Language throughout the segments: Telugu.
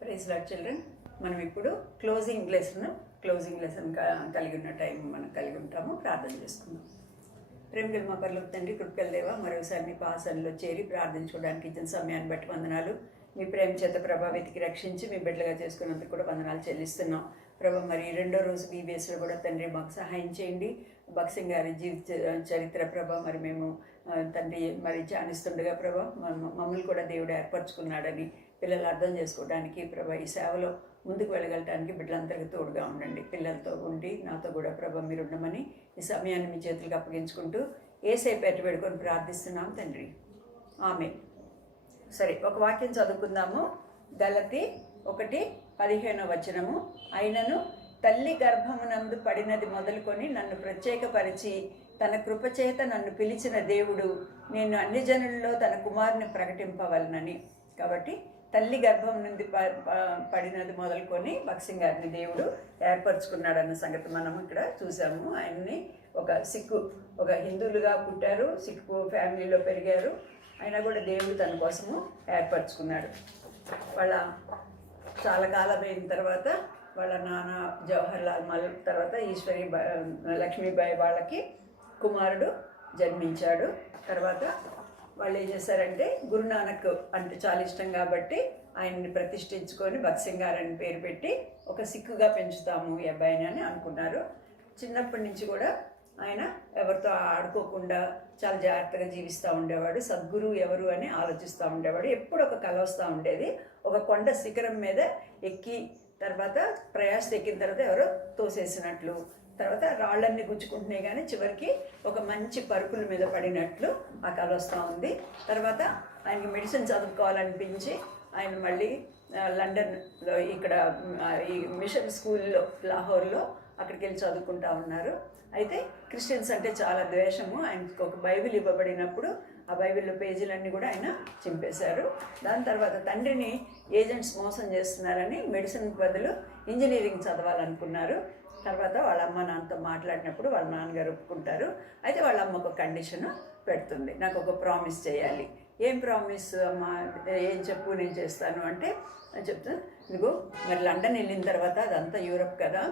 Praise lord children. మనం ఇప్పుడు క్లోజింగ్ లెసన్ కలిగి ఉన్న టైం మనం కలిగి ఉంటాము. ప్రార్థన చేసుకుందాం. ప్రేమగల మా పరలోక తండ్రి, కృపగల దేవా, మరోసారి మీ పాసనలో చేరి ప్రార్థించుకోవడానికి ఇచ్చిన సమయాన్ని బట్టి వందనాలు. మీ ప్రేమ చేత ప్రభా వెతికి రక్షించి మీ బిడ్డలుగా చేసుకున్నందుకు కూడా వందనాలు చెల్లిస్తున్నాం ప్రభా. మరి రెండో రోజు బీబీఎస్లో కూడా తండ్రి మాకు సహాయం చేయండి. భక్సింగ్ గారి జీవిత చరిత్ర ప్రభా మరి మేము తండ్రి మరి ధ్యానిస్తుండగా ప్రభా మమ్మల్ని కూడా దేవుడు ఏర్పరచుకున్నాడని పిల్లలు అర్థం చేసుకోవడానికి ప్రభా ఈ సేవలో ముందుకు వెళ్ళగలటానికి బిడ్డలందరికీ తోడుగా ఉండండి. పిల్లలతో ఉండి నాతో కూడా ప్రభా మీరు ఉండమని ఈ సమయాన్ని మీ చేతులకు అప్పగించుకుంటూ ఏసేపు పెట్టుబెడుకొని ప్రార్థిస్తున్నాం తండ్రి. ఆమె సరే, ఒక వాక్యం చదువుకుందాము. గలతీ 1:15 అయినను తల్లి గర్భమునందు పడినది మొదలుకొని నన్ను ప్రత్యేకపరిచి తన కృపచేత నన్ను పిలిచిన దేవుడు నేను అన్ని జనుల్లో తన కుమారుని ప్రకటింపవలనని. కాబట్టి తల్లి గర్భం నుండి పడినది మొదలుకొని భక్సింగ్ గారిని దేవుడు ఏర్పరచుకున్నాడన్న సంగతి మనం ఇక్కడ చూసాము. ఆయన్ని ఒక హిందువులుగా పుట్టారు, సిక్కు ఫ్యామిలీలో పెరిగారు. అయినా కూడా దేవుడు తన కోసము ఏర్పరచుకున్నాడు. వాళ్ళ చాలా కాలం అయిన తర్వాత వాళ్ళ నాన్న జవహర్లాల్ నెహ్రూ తర్వాత లక్ష్మీబాయి వాళ్ళకి కుమారుడు జన్మించాడు. తర్వాత వాళ్ళు ఏం చేశారంటే గురునానక్ అంటే చాలా ఇష్టం కాబట్టి ఆయన్ని ప్రతిష్ఠించుకొని భక్సింగ్ గారు అని పేరు పెట్టి ఒక సిక్కుగా పెంచుతాము ఈ అబ్బాయిని అని అనుకున్నారు. చిన్నప్పటి నుంచి కూడా ఆయన ఎవరితో ఆడుకోకుండా చాలా జాగ్రత్తగా జీవిస్తూ ఉండేవాడు. సద్గురు ఎవరు అని ఆలోచిస్తూ ఉండేవాడు. ఎప్పుడు ఒక కల వస్తూ ఉండేది. ఒక కొండ శిఖరం మీద ఎక్కి తర్వాత ప్రయాస ఎక్కిన తర్వాత ఎవరో తోసేసినట్లు, తర్వాత రాళ్ళన్నీ గుచ్చుకుంటున్నాయి కానీ చివరికి ఒక మంచి పరుపుల మీద పడినట్లు ఆ కల వస్తూ ఉంది. తర్వాత ఆయనకి మెడిసిన్ చదువుకోవాలనిపించి ఆయన మళ్ళీ లండన్లో ఇక్కడ ఈ మిషన్ స్కూల్లో లాహోర్లో అక్కడికి వెళ్ళి చదువుకుంటా ఉన్నారు. అయితే క్రిస్టియన్స్ అంటే చాలా ద్వేషము. ఆయనకు ఒక బైబిల్ ఇవ్వబడినప్పుడు ఆ బైబిల్లో పేజీలన్నీ కూడా ఆయన చింపేశారు. దాని తర్వాత తండ్రిని ఏజెంట్స్ మోసం చేస్తున్నారని మెడిసిన్ బదులు ఇంజనీరింగ్ చదవాలనుకున్నారు. తర్వాత వాళ్ళ అమ్మ నాన్నతో మాట్లాడినప్పుడు వాళ్ళ నాన్నగారు ఒప్పుకుంటారు. అయితే వాళ్ళ అమ్మ ఒక కండిషన్ పెడుతుంది, నాకు ఒక ప్రామిస్ చేయాలి. ఏం ప్రామిస్ అమ్మా, ఏం చెప్పు, నేను చేస్తాను అంటే చెప్తాను. ఇదిగో మరి లండన్ వెళ్ళిన తర్వాత అదంతా యూరప్ కదా,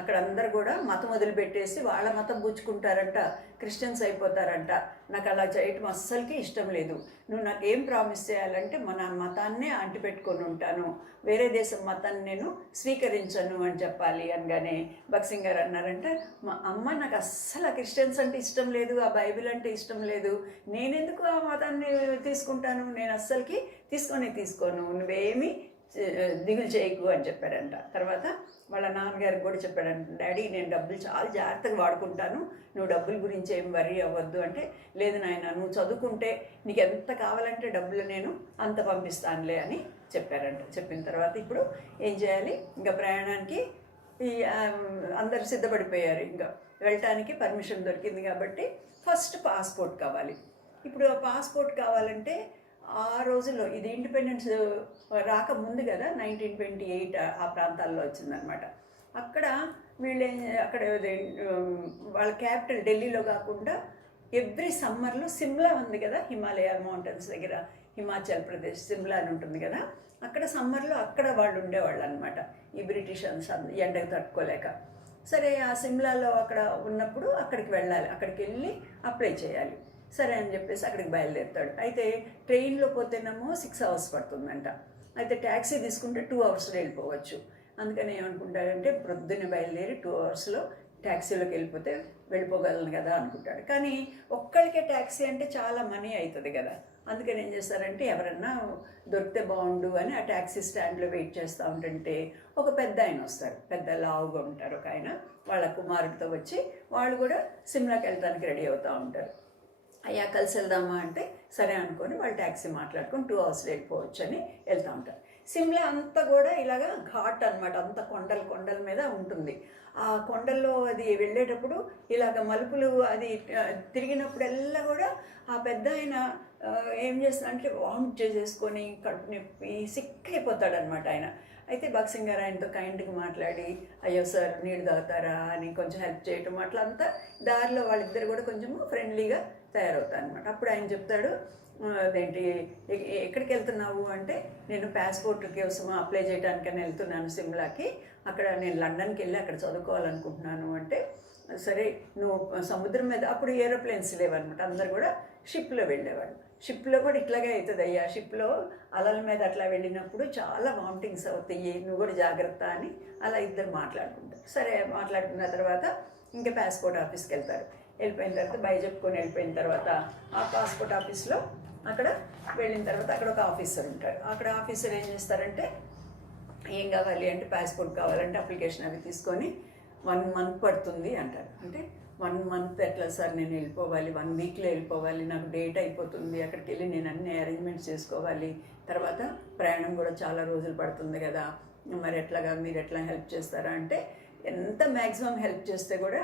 అక్కడ అందరు కూడా మతం వదిలిపెట్టేసి వాళ్ళ మతం పుచ్చుకుంటారంట, క్రిస్టియన్స్ అయిపోతారంట. నాకు అలా చేయటం అస్సలకి ఇష్టం లేదు. నువ్వు నాకు ఏం ప్రామిస్ చేయాలంటే మన మతాన్నే అంటిపెట్టుకొని ఉంటాను, వేరే దేశం మతాన్ని నేను స్వీకరించను అని చెప్పాలి అనగానే భక్సింగ్ గారు అన్నారంటే, మా అమ్మ నాకు అస్సలు ఆ క్రిస్టియన్స్ అంటే ఇష్టం లేదు, ఆ బైబిల్ అంటే ఇష్టం లేదు, నేనెందుకు ఆ మతాన్ని తీసుకుంటాను, నేను అస్సలకి తీసుకోను, నువ్వేమీ దిగులు చేయకు అని చెప్పాడంట. తర్వాత వాళ్ళ నాన్నగారికి కూడా చెప్పాడంట, డాడీ నేను డబ్బులు చాలా జాగ్రత్తగా వాడుకుంటాను, నువ్వు డబ్బుల గురించి ఏం వరీ అవ్వద్దు అంటే, లేదు నాయన నువ్వు చదువుకుంటే నీకు ఎంత కావాలంటే డబ్బులు నేను అంత పంపిస్తానులే అని చెప్పారంట. చెప్పిన తర్వాత ఇప్పుడు ఏం చేయాలి, ఇంకా ప్రయాణానికి అందరు సిద్ధపడిపోయారు. ఇంకా వెళ్ళటానికి పర్మిషన్ దొరికింది కాబట్టి ఫస్ట్ పాస్పోర్ట్ కావాలి. ఇప్పుడు ఆ పాస్పోర్ట్ కావాలంటే ఆ రోజుల్లో ఇది ఇండిపెండెన్స్ రాకముందు కదా, 1928 ఆ ప్రాంతాల్లో వచ్చిందనమాట. అక్కడ వాళ్ళ క్యాపిటల్ ఢిల్లీలో కాకుండా ఎవ్రీ సమ్మర్లో సిమ్లా ఉంది కదా, హిమాలయ మౌంటైన్స్ దగ్గర హిమాచల్ ప్రదేశ్ సిమ్లా అని ఉంటుంది కదా, అక్కడ సమ్మర్లో అక్కడ వాళ్ళు ఉండేవాళ్ళు అనమాట. ఈ బ్రిటిషర్స్ ఎండకు తట్టుకోలేక. సరే, ఆ సిమ్లాలో అక్కడ ఉన్నప్పుడు అక్కడికి వెళ్ళాలి, అక్కడికి వెళ్ళి అప్లై చేయాలి. సరే అని చెప్పేసి అక్కడికి బయలుదేరుతాడు. అయితే ట్రైన్లో పోతేనేమో 6 hours పడుతుందంట. అయితే ట్యాక్సీ తీసుకుంటే 2 hours వెళ్ళిపోవచ్చు. అందుకని ఏమనుకుంటాడంటే ప్రొద్దున్నే బయలుదేరి 2 hours ట్యాక్సీలోకి వెళ్ళిపోగలను కదా అనుకుంటాడు. కానీ ఒక్కడికే ట్యాక్సీ అంటే చాలా మనీ అవుతుంది కదా. అందుకని ఏం చేస్తారంటే ఎవరన్నా దొరికితే బాగుండు అని ఆ ట్యాక్సీ స్టాండ్లో వెయిట్ చేస్తూ ఉంటుంటే ఒక పెద్ద ఆయన వస్తారు, పెద్ద లావుగా ఉంటారు ఒక ఆయన. వాళ్ళ కుమారుడితో వచ్చి వాళ్ళు కూడా సిమ్లాకి వెళ్ళడానికి రెడీ అవుతూ ఉంటారు. అయ్యా కలిసి వెళ్దామా అంటే సరే అనుకొని వాళ్ళు ట్యాక్సీ మాట్లాడుకొని 2 hours వెళ్ళిపోవచ్చు అని వెళ్తూ ఉంటారు. సిమ్లా అంతా కూడా ఇలాగా ఘాట్ అనమాట, అంత కొండల మీద ఉంటుంది. ఆ కొండల్లో అది వెళ్ళేటప్పుడు ఇలాగ మలుపులు అది తిరిగినప్పుడల్లా కూడా ఆ పెద్ద ఆయన ఏం చేస్తాడంటే వామిట్ చేసేసుకొని కడుపు నొప్పి సిక్ అయిపోతాడనమాట ఆయన. అయితే భక్సింగ్ గారు ఆయనతో కైండ్గా మాట్లాడి, అయ్యో సార్ నీళ్ళు తాగుతారా అని కొంచెం హెల్ప్ చేయటం, అట్లా అంతా దారిలో వాళ్ళిద్దరు కూడా కొంచెము ఫ్రెండ్లీగా తయారవుతారు అనమాట. అప్పుడు ఆయన చెప్తాడు, అదేంటి ఎక్కడికి వెళ్తున్నావు అంటే, నేను పాస్పోర్ట్ కోసం అప్లై చేయడానికని వెళ్తున్నాను సిమ్లాకి, అక్కడ నేను లండన్కి వెళ్ళి అక్కడ చదువుకోవాలనుకుంటున్నాను అంటే, సరే నువ్వు సముద్రం మీద, అప్పుడు ఏరోప్లేన్స్ లేవన్నమాట, అందరు కూడా షిప్లో వెళ్ళేవాళ్ళు. షిప్లో కూడా ఇట్లాగే అవుతుంది అయ్యా, షిప్లో అలల మీద అట్లా వెళ్ళినప్పుడు చాలా వామిటింగ్స్ అవుతాయి, నువ్వు కూడా జాగ్రత్త అని అలా ఇద్దరు మాట్లాడుకుంటారు. సరే మాట్లాడుకున్న తర్వాత ఇంకా పాస్పోర్ట్ ఆఫీస్కి వెళ్తారు. వెళ్ళిపోయిన తర్వాత బై చెప్పుకొని వెళ్ళిపోయిన తర్వాత ఆ పాస్పోర్ట్ ఆఫీస్లో అక్కడ వెళ్ళిన తర్వాత అక్కడ ఒక ఆఫీసర్ ఉంటారు. అక్కడ ఆఫీసర్ ఏం చేస్తారంటే, ఏం కావాలి అంటే పాస్పోర్ట్ కావాలంటే అప్లికేషన్ అవి తీసుకొని 1 month పడుతుంది అంటారు. అంటే 1 month ఎట్లా సార్, నేను వెళ్ళిపోవాలి, 1 weekలో వెళ్ళిపోవాలి, నాకు డేట్ అయిపోతుంది, అక్కడికి వెళ్ళి నేను అన్ని అరేంజ్మెంట్స్ చేసుకోవాలి, తర్వాత ప్రయాణం కూడా చాలా రోజులు పడుతుంది కదా, మరి ఎట్లాగా మీరు ఎట్లా హెల్ప్ చేస్తారా అంటే, ఎంత మ్యాక్సిమం హెల్ప్ చేస్తే కూడా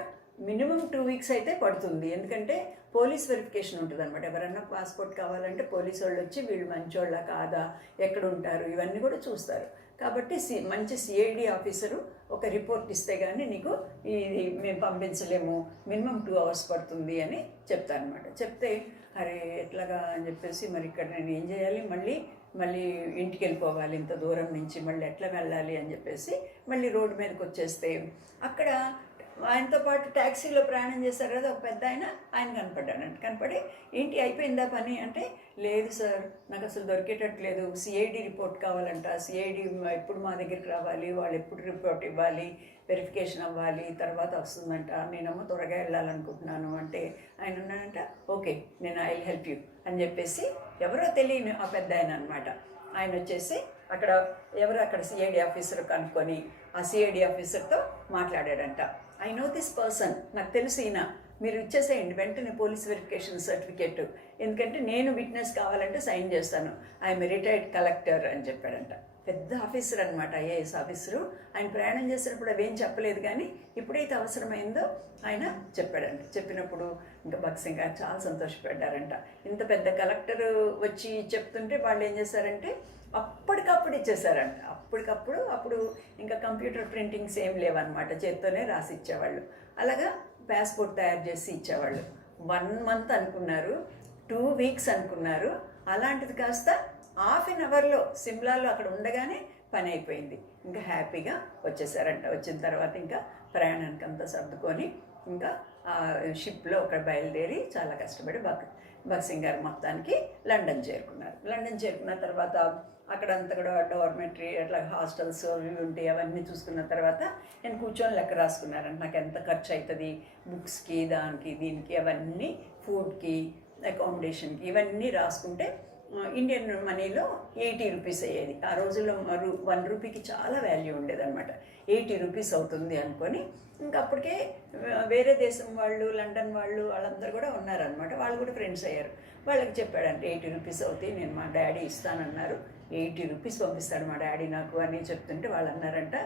మినిమం 2 weeks అయితే పడుతుంది. ఎందుకంటే పోలీస్ వెరిఫికేషన్ ఉంటుంది అనమాట. ఎవరన్నా పాస్పోర్ట్ కావాలంటే పోలీసు వాళ్ళు వచ్చి వీళ్ళు మంచోళ్ళ కాదా, ఎక్కడ ఉంటారు, ఇవన్నీ కూడా చూస్తారు. కాబట్టి మంచి సిఐడి ఆఫీసరు ఒక రిపోర్ట్ ఇస్తే కానీ నీకు ఇది మేము పంపించలేము, మినిమం 2 hours పడుతుంది అని చెప్తారనమాట. చెప్తే అరే ఎట్లాగా అని చెప్పేసి, మరి ఇక్కడ నేను ఏం చేయాలి, మళ్ళీ ఇంటికి వెళ్ళిపోవాలి, ఇంత దూరం నుంచి మళ్ళీ ఎట్లా వెళ్ళాలి అని చెప్పేసి మళ్ళీ రోడ్డు మీదకి వచ్చేస్తే, అక్కడ ఆయనతో పాటు ట్యాక్సీలో ప్రయాణం చేశారు కదా ఒక పెద్ద ఆయన కనపడ్డానంట. కనపడి ఏంటి అయిపోయిందా పని అంటే, లేదు సార్ నాకు అసలు దొరికేటట్లేదు, సిఐడి రిపోర్ట్ కావాలంట, సిఐడి ఎప్పుడు మా దగ్గరికి రావాలి, వాళ్ళు ఎప్పుడు రిపోర్ట్ ఇవ్వాలి, వెరిఫికేషన్ అవ్వాలి, తర్వాత వస్తుందంట, నేనమ్మ త్వరగా వెళ్ళాలనుకుంటున్నాను అంటే, ఆయన ఉన్నాడంట, ఓకే నేను ఐ విల్ హెల్ప్ యూ అని చెప్పేసి, ఎవరో తెలియని ఆ పెద్ద ఆయన అనమాట. ఆయన వచ్చేసి అక్కడ సిఐడి ఆఫీసర్ కనుక్కొని ఆ సిఐడి ఆఫీసర్తో మాట్లాడాడంట. ఐ నో దిస్ పర్సన్, నాకు తెలుసు ఈయన, మీరు ఇచ్చేసేయండి వెంటనే పోలీస్ వెరిఫికేషన్ సర్టిఫికేట్, ఎందుకంటే నేను విట్నెస్ కావాలంటే సైన్ చేస్తాను, ఐఎమ్ రిటైర్డ్ కలెక్టర్ అని చెప్పాడంట. పెద్ద ఆఫీసర్ అనమాట, ఐఏఎస్ ఆఫీసరు. ఆయన ప్రయాణం చేసినప్పుడు అవేం చెప్పలేదు, కానీ ఎప్పుడైతే అవసరమైందో ఆయన చెప్పాడంట. చెప్పినప్పుడు ఇంకా భగత్ సింగ్ గారు చాలా సంతోషపడ్డారంట. ఇంత పెద్ద కలెక్టర్ వచ్చి చెప్తుంటే వాళ్ళు ఏం చేశారంటే అప్పటికప్పుడు ఇచ్చేసారంట. అప్పుడు ఇంకా కంప్యూటర్ ప్రింటింగ్స్ ఏం లేవన్నమాట, చేత్తోనే రాసి ఇచ్చేవాళ్ళు. అలాగా పాస్పోర్ట్ తయారు చేసి ఇచ్చేవాళ్ళు. 1 month అనుకున్నారు, 2 weeks అనుకున్నారు, అలాంటిది కాస్త 1/2 hourలో సిమ్లాలో అక్కడ ఉండగానే పని అయిపోయింది. ఇంకా హ్యాపీగా వచ్చేసారంట. వచ్చిన తర్వాత ఇంకా ప్రయాణానికి అంతా సర్దుకొని ఇంకా షిప్లో అక్కడ బయలుదేరి చాలా కష్టపడి భగత్ సింగ్ గారు మొత్తానికి లండన్ చేరుకున్నారు. లండన్ చేరుకున్న తర్వాత అక్కడంతా కూడా డార్మెటరీ అట్లా హాస్టల్స్ అవి ఉంటాయి, అవన్నీ చూసుకున్న తర్వాత నేను కూర్చొని లెక్క రాసుకున్నారంట, నాకు ఎంత ఖర్చు అవుతుంది బుక్స్కి, దానికి దీనికి, అవన్నీ ఫుడ్కి, అకామిడేషన్కి, ఇవన్నీ రాసుకుంటే ఇండియన్ మనీలో 80 rupees అయ్యేది. ఆ రోజుల్లో 1 రూపీకి చాలా వాల్యూ ఉండేదన్నమాట. 80 rupees అవుతుంది అనుకొని ఇంకా అప్పటికే వేరే దేశం వాళ్ళు, లండన్ వాళ్ళు, వాళ్ళందరూ కూడా ఉన్నారనమాట. వాళ్ళు కూడా ఫ్రెండ్స్ అయ్యారు. వాళ్ళకి చెప్పాడంటే 80 rupees అవుతాయి, నేను మా డాడీ ఇస్తానన్నారు, 80 rupees పంపిస్తాడు మా డాడీ నాకు అని చెప్తుంటే వాళ్ళు అన్నారంట,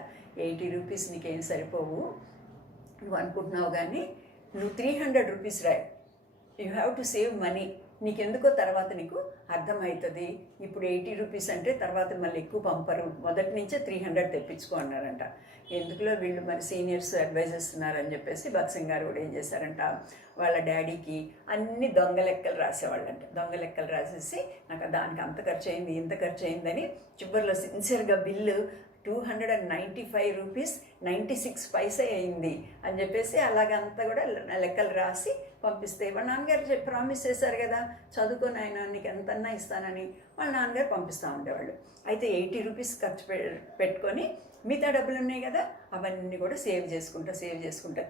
80 rupees నీకేం సరిపోవు, నువ్వు అనుకుంటున్నావు కానీ నువ్వు 300 rupees రాయి, you have to save money, నీకెందుకో తర్వాత నీకు అర్థమవుతుంది, ఇప్పుడు 80 rupees అంటే తర్వాత మళ్ళీ ఎక్కువ పంపరు, మొదటి నుంచే 300 తెప్పించుకో అన్నారంట. ఎందుకులో వీళ్ళు మరి సీనియర్స్ అడ్వైజ్ ఇస్తున్నారని చెప్పేసి భగత్ సింగ్ గారు కూడా ఏం చేశారంట, వాళ్ళ డాడీకి అన్ని దొంగ లెక్కలు రాసేవాళ్ళంట. దొంగ లెక్కలు రాసేసి నాకు దానికి అంత ఖర్చు అయింది, ఇంత ఖర్చు అయిందని చివరిలో సిన్సియర్గా బిల్లు 295 rupees 96 అయింది అని చెప్పేసి అలాగంతా కూడా లెక్కలు రాసి పంపిస్తే, వాళ్ళ నాన్నగారు ప్రామిస్ చేశారు కదా చదువుకొని ఆయన నీకు ఎంతన్నా ఇస్తానని, వాళ్ళ నాన్నగారు పంపిస్తూ ఉండేవాళ్ళు. అయితే 80 rupees ఖర్చు పెట్టుకొని మిగతా డబ్బులు ఉన్నాయి కదా అవన్నీ కూడా సేవ్ చేసుకుంటా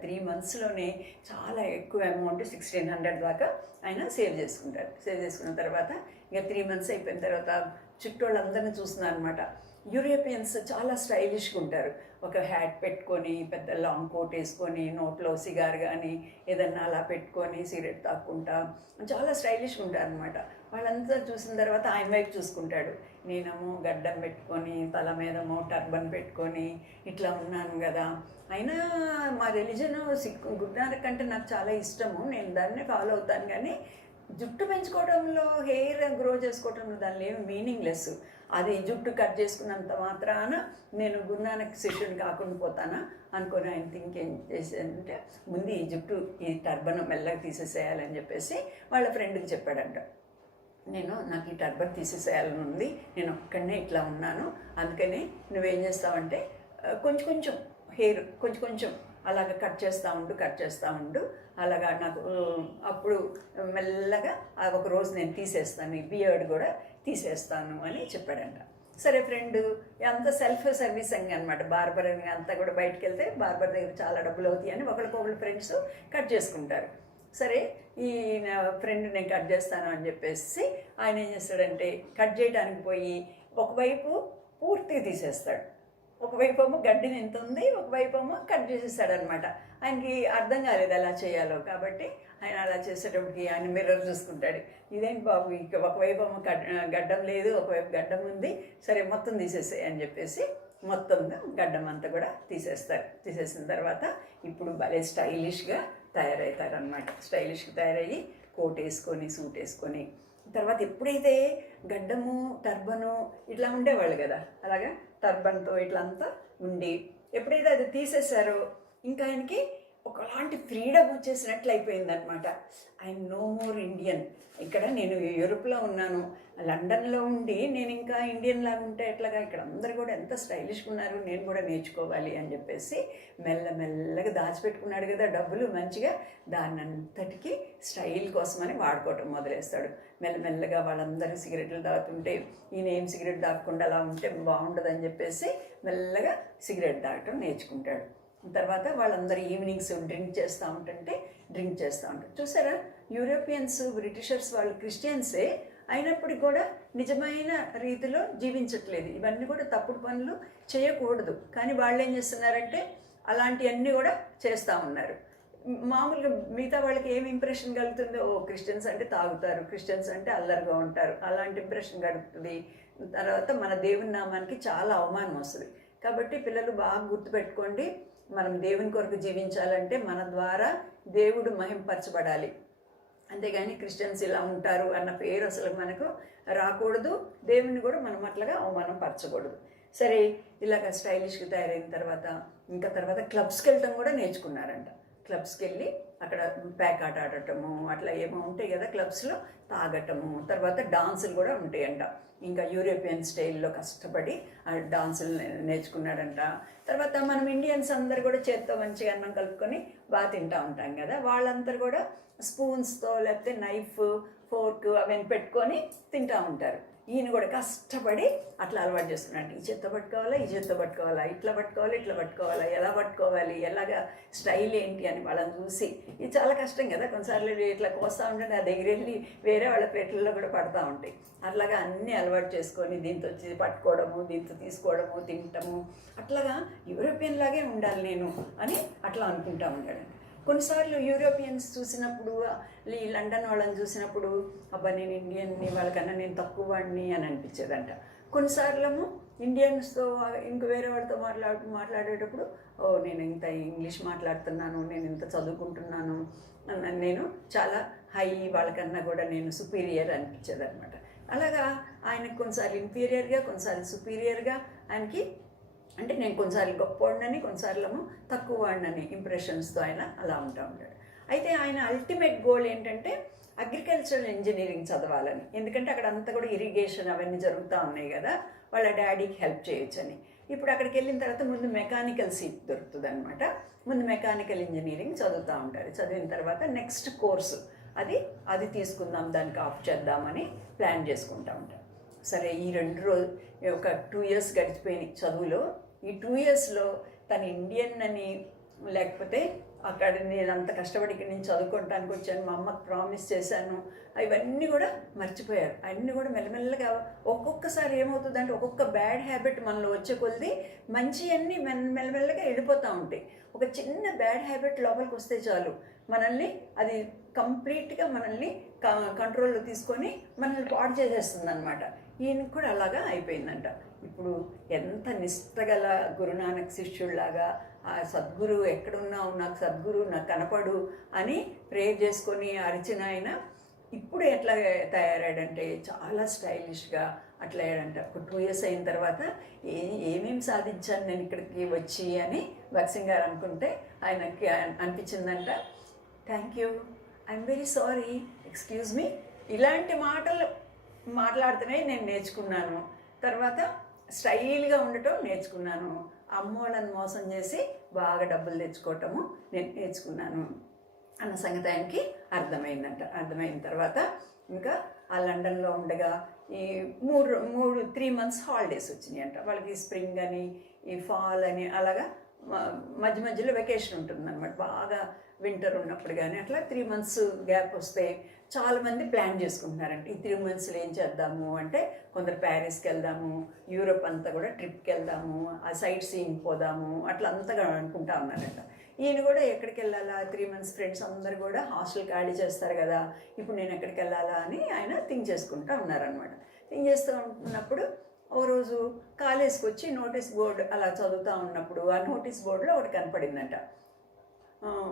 3 monthsలోనే చాలా ఎక్కువ అమౌంట్ 1600 దాకా ఆయన సేవ్ చేసుకుంటారు. సేవ్ చేసుకున్న తర్వాత ఇక 3 months అయిపోయిన తర్వాత చుట్టూ వాళ్ళందరినీ చూస్తున్నారు అనమాట. యూరోపియన్స్ చాలా స్టైలిష్గా ఉంటారు, ఒక హ్యాట్ పెట్టుకొని, పెద్ద లాంగ్ కోట్ వేసుకొని, నోట్లో సిగార్ కానీ ఏదన్నా అలా పెట్టుకొని సిగరెట్ తాక్కుంటా చాలా స్టైలిష్గా ఉంటారు అనమాట. వాళ్ళంతా చూసిన తర్వాత ఆయన వైపు చూసుకుంటాడు, నేనేమో గడ్డం పెట్టుకొని, తల మీదేమో టర్బన్ పెట్టుకొని ఇట్లా ఉన్నాను కదా, అయినా మా రిలీజన్ గురునానక్ అంటే నాకు చాలా ఇష్టము, నేను దాన్నే ఫాలో అవుతాను, కానీ జుట్టు పెంచుకోవడంలో, హెయిర్ గ్రో చేసుకోవడంలో దానిలో ఏమి మీనింగ్లెస్, అది జుట్టు కట్ చేసుకున్నంత మాత్రాన నేను గురునానక్ శిష్యుని కాకుండా పోతానా అనుకొని ఆయన థింక్ ఏం చేశానంటే, ముందు ఈ జుట్టు ఈ టర్బన్ మెల్లగా తీసేసేయాలని చెప్పేసి వాళ్ళ ఫ్రెండ్కి చెప్పాడంట. నాకు ఈ టర్బన్ తీసేసేయాలని ఉంది, నేను ఒక్కడనే ఇట్లా ఉన్నాను, అందుకని నువ్వేం చేస్తావంటే కొంచెం కొంచెం హెయిర్ కొంచెం కొంచెం అలాగ కట్ చేస్తూ ఉండు అలాగా నాకు అప్పుడు మెల్లగా ఒక రోజు నేను తీసేస్తాను, ఈ బియర్డ్ కూడా తీసేస్తాను అని చెప్పాడంట. సరే ఫ్రెండ్ అంత సెల్ఫ్ సర్వీసింగ్ అనమాట. బార్బర్ అంతా కూడా బయటకు వెళ్తే బార్బర్ దగ్గర చాలా డబ్బులు అవుతాయి అని ఒకరికొకరు ఫ్రెండ్స్ కట్ చేసుకుంటారు. సరే ఈ నా ఫ్రెండ్ నేను కట్ చేస్తాను అని చెప్పేసి ఆయన ఏం చేస్తాడంటే కట్ చేయడానికి పోయి ఒకవైపు పూర్తిగా తీసేస్తాడు, ఒకవైపు ఏమో గడ్డిని ఎంత ఉంది, ఒకవైపు ఏమో కట్ చేసేస్తాడనమాట. ఆయనకి అర్థం కాలేదు ఎలా చేయాలో, కాబట్టి ఆయన అలా చేసేటప్పటికి ఆయన మిర్రర్ చూసుకుంటాడు, ఇదేంటి బాబు ఇక ఒకవైపు ఏమో గడ్డం లేదు, ఒకవైపు గడ్డం ఉంది, సరే మొత్తం తీసేసాయి అని చెప్పేసి మొత్తం గడ్డం అంతా కూడా తీసేసిన తర్వాత ఇప్పుడు భలే స్టైలిష్గా తయారవుతారనమాట. స్టైలిష్గా తయారయ్యి కోట్ వేసుకొని సూట్ వేసుకొని తర్వాత ఎప్పుడైతే గడ్డము టర్బను ఇట్లా ఉండేవాళ్ళు కదా, అలాగా టర్బన్తో ఇట్లా అంతా ఉండి ఎప్పుడైతే అది తీసేశారో ఇంకా ఆయనకి ఒకలాంటి ఫ్రీడమ్ వచ్చేసినట్లు అయిపోయిందనమాట. I'm no more Indian. ఇక్కడ నేను యూరోప్లో ఉన్నాను, లండన్లో ఉండి నేను ఇంకా ఇండియన్ లాగా ఉంటే ఎట్లాగా, ఇక్కడ అందరు కూడా ఎంత స్టైలిష్గా ఉన్నారు, నేను కూడా నేర్చుకోవాలి అని చెప్పేసి మెల్లమెల్లగా దాచిపెట్టుకున్నాడు కదా డబ్బులు మంచిగా, దాన్నంతటికి స్టైల్ కోసమని వాడుకోవటం మొదలేస్తాడు. మెల్లమెల్లగా వాళ్ళందరూ సిగరెట్లు తాగుతుంటే ఈయన ఏం సిగరెట్ తాగకుండా అలా ఉంటే బాగుండదని చెప్పేసి మెల్లగా సిగరెట్ తాగటం నేర్చుకుంటాడు. తర్వాత వాళ్ళందరూ ఈవినింగ్స్ డ్రింక్ చేస్తూ ఉంటారు. చూసారా, యూరోపియన్స్ బ్రిటిషర్స్ వాళ్ళు క్రిస్టియన్సే అయినప్పటికీ కూడా నిజమైన రీతిలో జీవించట్లేదు, ఇవన్నీ కూడా తప్పుడు పనులు చేయకూడదు, కానీ వాళ్ళు ఏం చేస్తున్నారంటే అలాంటివన్నీ కూడా చేస్తూ ఉన్నారు. మామూలుగా మిగతా వాళ్ళకి ఏం ఇంప్రెషన్ కలుగుతుందో, క్రిస్టియన్స్ అంటే తాగుతారు, క్రిస్టియన్స్ అంటే అల్లరిగా ఉంటారు, అలాంటి ఇంప్రెషన్ కలుగుతుంది. తర్వాత మన దేవుని నామానికి చాలా అవమానం వస్తుంది. కాబట్టి పిల్లలు బాగా గుర్తుపెట్టుకోండి, మనం దేవుని కొరకు జీవించాలంటే మన ద్వారా దేవుడు మహింపరచబడాలి, అంతేగాని క్రిస్టియన్స్ ఇలా ఉంటారు అన్న పేరు అసలు మనకు రాకూడదు, దేవుని కూడా మనం అట్లాగా అవమానం పరచకూడదు. సరే ఇలాగ స్టైలిష్గా తయారైన తర్వాత క్లబ్స్కి వెళ్ళటం కూడా నేర్చుకున్నారంట. క్లబ్స్కి వెళ్ళి అక్కడ ప్యాక్ ఆట ఆడటము అట్లా ఏమో ఉంటాయి కదా క్లబ్స్లో, తాగటము, తర్వాత డాన్సులు కూడా ఉంటాయంట. ఇంకా యూరోపియన్ స్టైల్లో కష్టపడి ఆ డాన్సులు నేర్చుకున్నాడంట. తర్వాత మనం ఇండియన్స్ అందరు కూడా చేత్తో మంచిగా అన్నం కలుపుకొని బాగా తింటూ ఉంటాం కదా, వాళ్ళందరూ కూడా స్పూన్స్తో లేకపోతే నైఫ్ ఫోర్క్ అవన్నీ పెట్టుకొని తింటూ ఉంటారు. ఈయన కూడా కష్టపడి అట్లా అలవాటు చేస్తున్నాడు. ఈ చేత్తో పట్టుకోవాలా, ఈ చేత్తో పట్టుకోవాలా, ఇట్లా పట్టుకోవాలా, ఎలా పట్టుకోవాలి, ఎలాగా స్టైల్ ఏంటి అని వాళ్ళని చూసి, ఇది చాలా కష్టం కదా, కొన్నిసార్లు ఇట్లా కోస్తూ ఉంటే ఆ దగ్గర వెళ్ళి వేరే వాళ్ళ ప్లేట్లలో కూడా పడుతూ ఉంటాయి. అట్లాగా అన్నీ అలవాటు చేసుకొని దీంతో పట్టుకోవడము, దీంతో తీసుకోవడము, తినటము, అట్లాగా యూరోపియన్ లాగే ఉండాలి నేను అని అట్లా అనుకుంటా ఉంటాడు. కొన్నిసార్లు యూరోపియన్స్ చూసినప్పుడు, ఈ లండన్ వాళ్ళని చూసినప్పుడు, అబ్బా నేను ఇండియన్ని, వాళ్ళకన్నా నేను తక్కువ వాడిని అని అనిపించేదంట. కొన్నిసార్లు ఇండియన్స్తో ఇంక వేరే వాళ్ళతో మాట్లాడేటప్పుడు, ఓ నేను ఇంత ఇంగ్లీష్ మాట్లాడుతున్నాను, నేను ఇంత చదువుకుంటున్నాను, నేను చాలా హై, వాళ్ళకన్నా కూడా నేను సుపీరియర్ అనిపించేదనమాట. అలాగా ఆయనకు కొన్నిసార్లు ఇన్ఫీరియర్గా, కొన్నిసార్లు సుపీరియర్గా ఆయనకి, అంటే నేను కొన్నిసార్లు గొప్పవాడినని, కొన్నిసార్లు తక్కువ వాడినని ఇంప్రెషన్స్తో ఆయన అలా ఉంటాడు. అయితే ఆయన అల్టిమేట్ గోల్ ఏంటంటే అగ్రికల్చరల్ ఇంజనీరింగ్ చదవాలని, ఎందుకంటే అక్కడ అంతా కూడా ఇరిగేషన్ అవన్నీ జరుగుతూ ఉన్నాయి కదా, వాళ్ళ డాడీకి హెల్ప్ చేయొచ్చని. ఇప్పుడు అక్కడికి వెళ్ళిన తర్వాత ముందు మెకానికల్ సీట్ దొరుకుతుంది అనమాట. ముందు మెకానికల్ ఇంజనీరింగ్ చదువుతూ ఉంటారు. చదివిన తర్వాత నెక్స్ట్ కోర్సు అది తీసుకుందాం, దానికి ఆఫ్ చేద్దామని ప్లాన్ చేసుకుంటూ ఉంటారు. సరే ఈ 2 years గడిచిపోయినాయి చదువులో. ఈ 2 yearsలో తను ఇండియన్ అని, లేకపోతే అక్కడ నేను అంత కష్టపడి ఇక్కడ నేను చదువుకోవటానికి వచ్చాను, మా అమ్మకు ప్రామిస్ చేశాను, ఇవన్నీ కూడా మర్చిపోయారు. అవన్నీ కూడా మెల్లమెల్లగా ఒక్కొక్కసారి ఏమవుతుందంటే ఒక్కొక్క బ్యాడ్ హ్యాబిట్ మనలో వచ్చే కొద్ది మంచి అన్నీ మెల్లమెల్లగా వెళ్ళిపోతూ ఉంటాయి. ఒక చిన్న బ్యాడ్ హ్యాబిట్ లోపలికి వస్తే చాలు, మనల్ని అది కంప్లీట్గా మనల్ని కంట్రోల్లో తీసుకొని మనల్ని పాడు చేసేస్తుంది అనమాట. ఈయనకు కూడా అలాగా అయిపోయిందంట. ఇప్పుడు ఎంత నిష్టగల గురునానక్ శిష్యుడిలాగా, ఆ సద్గురు ఎక్కడున్నావు, నాకు సద్గురు నాకు కనపడు అని ప్రేయర్ చేసుకొని అరిచిన ఆయన ఇప్పుడు ఎట్లా తయారాడంటే చాలా స్టైలిష్గా అట్లా అయ్యాడంట. ఒక 2 years అయిన తర్వాత ఏమేమి సాధించాను నేను ఇక్కడికి వచ్చి అని భగత్ సింగ్ గారు అనుకుంటే ఆయనకి అనిపించిందంట, thank you, I'm very sorry, excuse me, ఇలాంటి మాటలు మాట్లాడుతూనే నేను నేర్చుకున్నాను. తర్వాత స్టైల్గా ఉండటం నేర్చుకున్నాను. అమ్మోళ్ళని మోసం చేసి బాగా డబ్బులు తెచ్చుకోవటము నేను నేర్చుకున్నాను అన్న సంగతి ఆయనకి అర్థమైందంట. అర్థమైన తర్వాత ఇంకా ఆ లండన్లో ఉండగా ఈ 3 months హాలిడేస్ వచ్చినాయి అంట వాళ్ళకి. స్ప్రింగ్ అని, ఈ ఫాల్ అని, అలాగా మధ్య మధ్యలో వెకేషన్ ఉంటుందన్నమాట. బాగా వింటర్ ఉన్నప్పుడు కానీ అట్లా 3 months గ్యాప్ వస్తే చాలామంది ప్లాన్ చేసుకుంటున్నారంటే ఈ 3 monthsలో ఏం చేద్దాము అంటే కొందరు ప్యారిస్కి వెళ్దాము, యూరోప్ అంతా కూడా ట్రిప్కి వెళ్దాము, ఆ సైట్ సీయింగ్ పోదాము, అట్లా అంతగా అనుకుంటా ఉన్నారంట. ఈయన కూడా ఎక్కడికి వెళ్ళాలా, 3 months ఫ్రెండ్స్ అందరు కూడా హాస్టల్ ఖాళీ చేస్తారు కదా, ఇప్పుడు నేను ఎక్కడికి వెళ్ళాలా అని ఆయన థింక్ చేసుకుంటూ ఉన్నారనమాట. థింక్ చేస్తూ ఉంటున్నప్పుడు ఓ రోజు కాలేజ్కి వచ్చి నోటీస్ బోర్డు అలా చదువుతూ ఉన్నప్పుడు ఆ నోటీస్ బోర్డులో ఒకటి కనపడిందంట.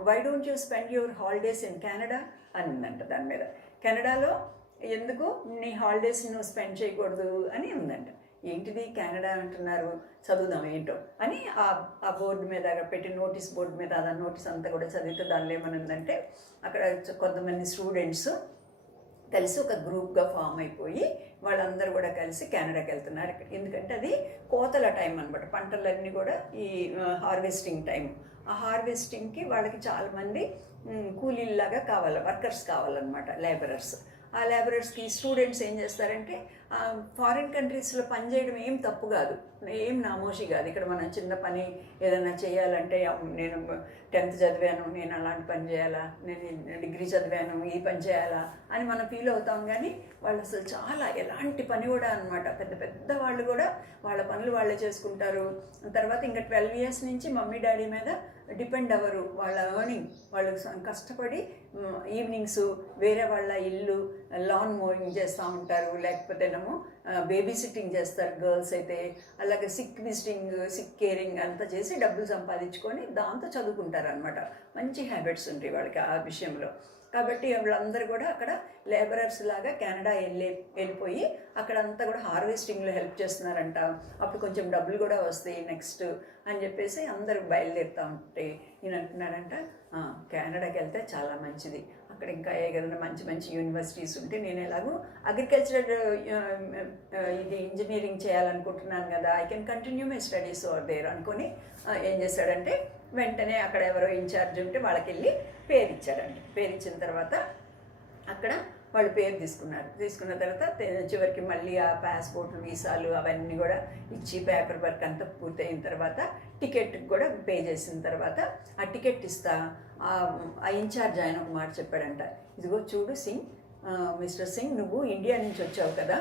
Why don't you spend your holidays in Canada అని ఉందంట. దాని మీద కెనడాలో ఎందుకు నీ హాలిడేస్ నువ్వు స్పెండ్ చేయకూడదు అని ఉందంట. ఏంటిది కెనడా అంటున్నారు, చదువుదాం ఏంటో అని ఆ బోర్డు మీద పెట్టి నోటీస్ బోర్డు మీద ఆ నోటీస్ అంతా కూడా చదివితే దానిలో ఏమని ఉందంటే అక్కడ కొంతమంది స్టూడెంట్స్ కలిసి ఒక గ్రూప్గా ఫామ్ అయిపోయి వాళ్ళందరూ కూడా కలిసి కెనడాకి వెళ్తున్నారు. ఇక్కడ ఎందుకంటే అది కోతల టైం అనమాట, పంటలన్నీ కూడా ఈ హార్వెస్టింగ్ టైం. ఆ హార్వెస్టింగ్కి వాళ్ళకి చాలామంది కూలీలాగా కావాలి, వర్కర్స్ కావాలన్నమాట, లేబరర్స్. ఆ లేబరర్స్కి స్టూడెంట్స్ ఏం చేస్తారంటే ఫారిన్ కంట్రీస్లో పనిచేయడం ఏం తప్పు కాదు, ఏం నామోషి కాదు. ఇక్కడ మనం చిన్న పని ఏదైనా చేయాలంటే నేను 10th చదివాను, నేను అలాంటి పని చేయాలా, నేను డిగ్రీ చదివాను, ఈ పని చేయాలా అని మనం ఫీల్ అవుతాం. కానీ వాళ్ళు అసలు చాలా ఎలాంటి పని కూడా అనమాట, పెద్ద పెద్ద వాళ్ళు కూడా వాళ్ళ పనులు వాళ్ళే చేసుకుంటారు. తర్వాత ఇంకా 12 years నుంచి మమ్మీ డాడీ మీద డిపెండ్ అవ్వరు. వాళ్ళ ఎర్నింగ్ వాళ్ళు కష్టపడి ఈవినింగ్స్ వేరే వాళ్ళ ఇల్లు లాన్ మోవింగ్ చేస్తూ ఉంటారు, లేకపోతేనేమో బేబీ సిట్టింగ్ చేస్తారు గర్ల్స్ అయితే, అలాగే సిక్ విజిటింగ్, సిక్ కేరింగ్ అంతా చేసి డబ్బులు సంపాదించుకొని దాంతో చదువుకుంటారు అనమాట. మంచి హ్యాబిట్స్ ఉంటాయి వాళ్ళకి ఆ విషయంలో. కాబట్టి వాళ్ళందరూ కూడా అక్కడ లేబరర్స్ లాగా కెనడా వెళ్ళిపోయి అక్కడంతా కూడా హార్వెస్టింగ్లో హెల్ప్ చేస్తున్నారంట. అప్పుడు కొంచెం డబ్బులు కూడా వస్తాయి నెక్స్ట్ అని చెప్పేసి అందరూ బయలుదేరుతూ ఉంటే ఈయన అంటున్నాడంట కెనడాకి వెళ్తే చాలా మంచిది, అక్కడ ఇంకా ఏదైనా మంచి మంచి యూనివర్సిటీస్ ఉంటే, నేను ఎలాగో అగ్రికల్చర్ ఇది ఇంజనీరింగ్ చేయాలనుకుంటున్నాను కదా, I can continue my studies over there అనుకొని ఏం చేశాడంటే వెంటనే అక్కడ ఎవరో ఇన్ఛార్జ్ ఉంటే వాళ్ళకి వెళ్ళి పేరు ఇచ్చాడంట. పేరు ఇచ్చిన తర్వాత అక్కడ వాళ్ళు పేరు తీసుకున్న తర్వాత చివరికి మళ్ళీ ఆ పాస్పోర్ట్లు, వీసాలు అవన్నీ కూడా ఇచ్చి పేపర్ వర్క్ అంతా పూర్తయిన తర్వాత టికెట్ కూడా పే చేసిన తర్వాత ఆ టికెట్ ఇస్తా ఆ ఇన్ఛార్జ్ ఆయన ఒక మాట చెప్పాడంట, ఇదిగో చూడు సింగ్, మిస్టర్ సింగ్, నువ్వు ఇండియా నుంచి వచ్చావు కదా,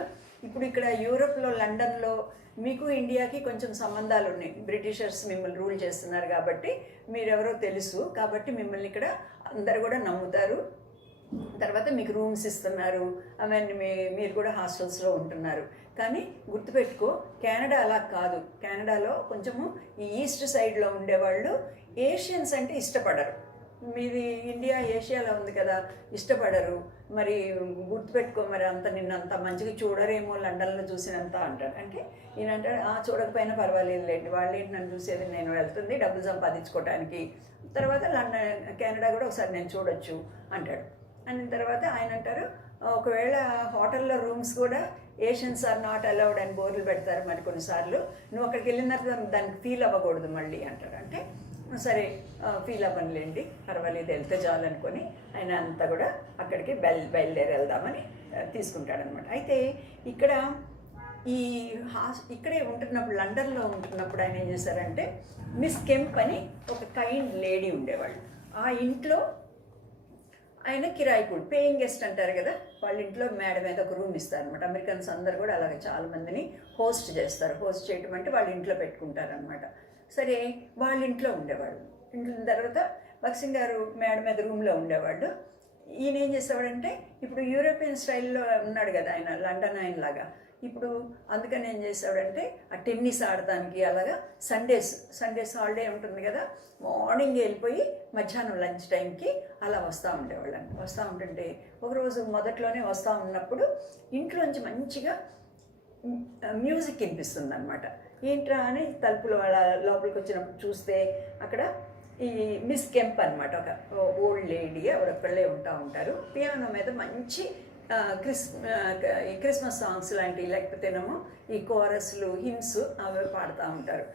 ఇప్పుడు ఇక్కడ యూరోప్లో లండన్లో మీకు ఇండియాకి కొంచెం సంబంధాలు ఉన్నాయి, బ్రిటిషర్స్ మిమ్మల్ని రూల్ చేస్తున్నారు కాబట్టి మీరెవరో తెలుసు, కాబట్టి మిమ్మల్ని ఇక్కడ అందరు కూడా నమ్ముతారు, తర్వాత మీకు రూమ్స్ ఇస్తున్నారు, అవన్నీ మీరు కూడా హాస్టల్స్లో ఉంటున్నారు. కానీ గుర్తుపెట్టుకో కెనడా అలా కాదు, కెనడాలో కొంచెము ఈ ఈస్ట్ సైడ్లో ఉండేవాళ్ళు ఏషియన్స్ అంటే ఇష్టపడరు, మీది ఇండియా ఏషియాలో ఉంది కదా ఇష్టపడరు, మరి గుర్తుపెట్టుకో, మరి నిన్నంత మంచిగా చూడరేమో లండన్లో చూసినంత అంటాడు. అంటే ఈయన అంటాడు చూడకపోయినా పర్వాలేదు లేండి, వాళ్ళు ఏంటి నన్ను చూసేది, నేను వెళ్తుంది డబ్బులు సంపాదించుకోవడానికి, తర్వాత కెనడా కూడా ఒకసారి నేను చూడొచ్చు అంటాడు. అన్న తర్వాత ఆయన అంటారు ఒకవేళ హోటల్లో రూమ్స్ కూడా ఏషియన్స్ ఆర్ నాట్ అలౌడ్ అని బోర్డులు పెడతారు మరి కొన్నిసార్లు, నువ్వు అక్కడికి వెళ్ళిన తర్వాత దానికి ఫీల్ అవ్వకూడదు మళ్ళీ అంటాడు. అంటే సరే ఫీల్ అవ్వనులేండి, పర్వాలేదు, వెళ్తే చాలనుకొని ఆయన అంతా కూడా అక్కడికి బయలుదేరి వెళ్దామని తీసుకుంటాడనమాట. అయితే ఇక్కడ ఇక్కడే ఉంటున్నప్పుడు లండన్లో ఉంటున్నప్పుడు ఆయన ఏం చేశారంటే మిస్ కెంప్ అని ఒక కైండ్ లేడీ ఉండేవాళ్ళు, ఆ ఇంట్లో ఆయన కిరాయికుడు, పేయింగ్ గెస్ట్ అంటారు కదా, వాళ్ళ ఇంట్లో మేడ మీద ఒక రూమ్ ఇస్తారు అనమాట. అమెరికన్స్ అందరు కూడా అలాగే చాలామందిని హోస్ట్ చేస్తారు. హోస్ట్ చేయటం అంటే వాళ్ళ ఇంట్లో పెట్టుకుంటారనమాట. సరే వాళ్ళ ఇంట్లో ఉండేవాళ్ళు. ఇంట్లో తర్వాత భక్సింగ్ గారు మేడ మీద రూమ్లో ఉండేవాళ్ళు. ఈయన ఏం చేసేవాడంటే ఇప్పుడు యూరోపియన్ స్టైల్లో ఉన్నాడు కదా ఆయన, లండన్ ఆయన లాగా, ఇప్పుడు అందుకని ఏం చేసేవాడంటే ఆ టెన్నిస్ ఆడటానికి అలాగా సండేస్ హాలిడే ఉంటుంది కదా, మార్నింగ్ వెళ్ళిపోయి మధ్యాహ్నం లంచ్ టైంకి అలా వస్తూ ఉండేవాళ్ళండి. వస్తూ ఉంటుంటే ఒకరోజు మొదట్లోనే వస్తూ ఉన్నప్పుడు ఇంట్లోంచి మంచిగా మ్యూజిక్ వినిపిస్తుంది అనమాట. ఏంట్రా అని తలుపులు వాళ్ళ లోపలికి వచ్చినప్పుడు చూస్తే అక్కడ ఈ మిస్ కెంప్ అనమాట, ఒక ఓల్డ్ లేడీ, ఆవిడొక్కళ్ళే ఉంటారు. పియానో మీద మంచి ఈ క్రిస్మస్ సాంగ్స్ లాంటివి, లేకపోతేనేమో ఈ కోరస్లు, హిమ్స్ అవి పాడుతూ ఉంటారు,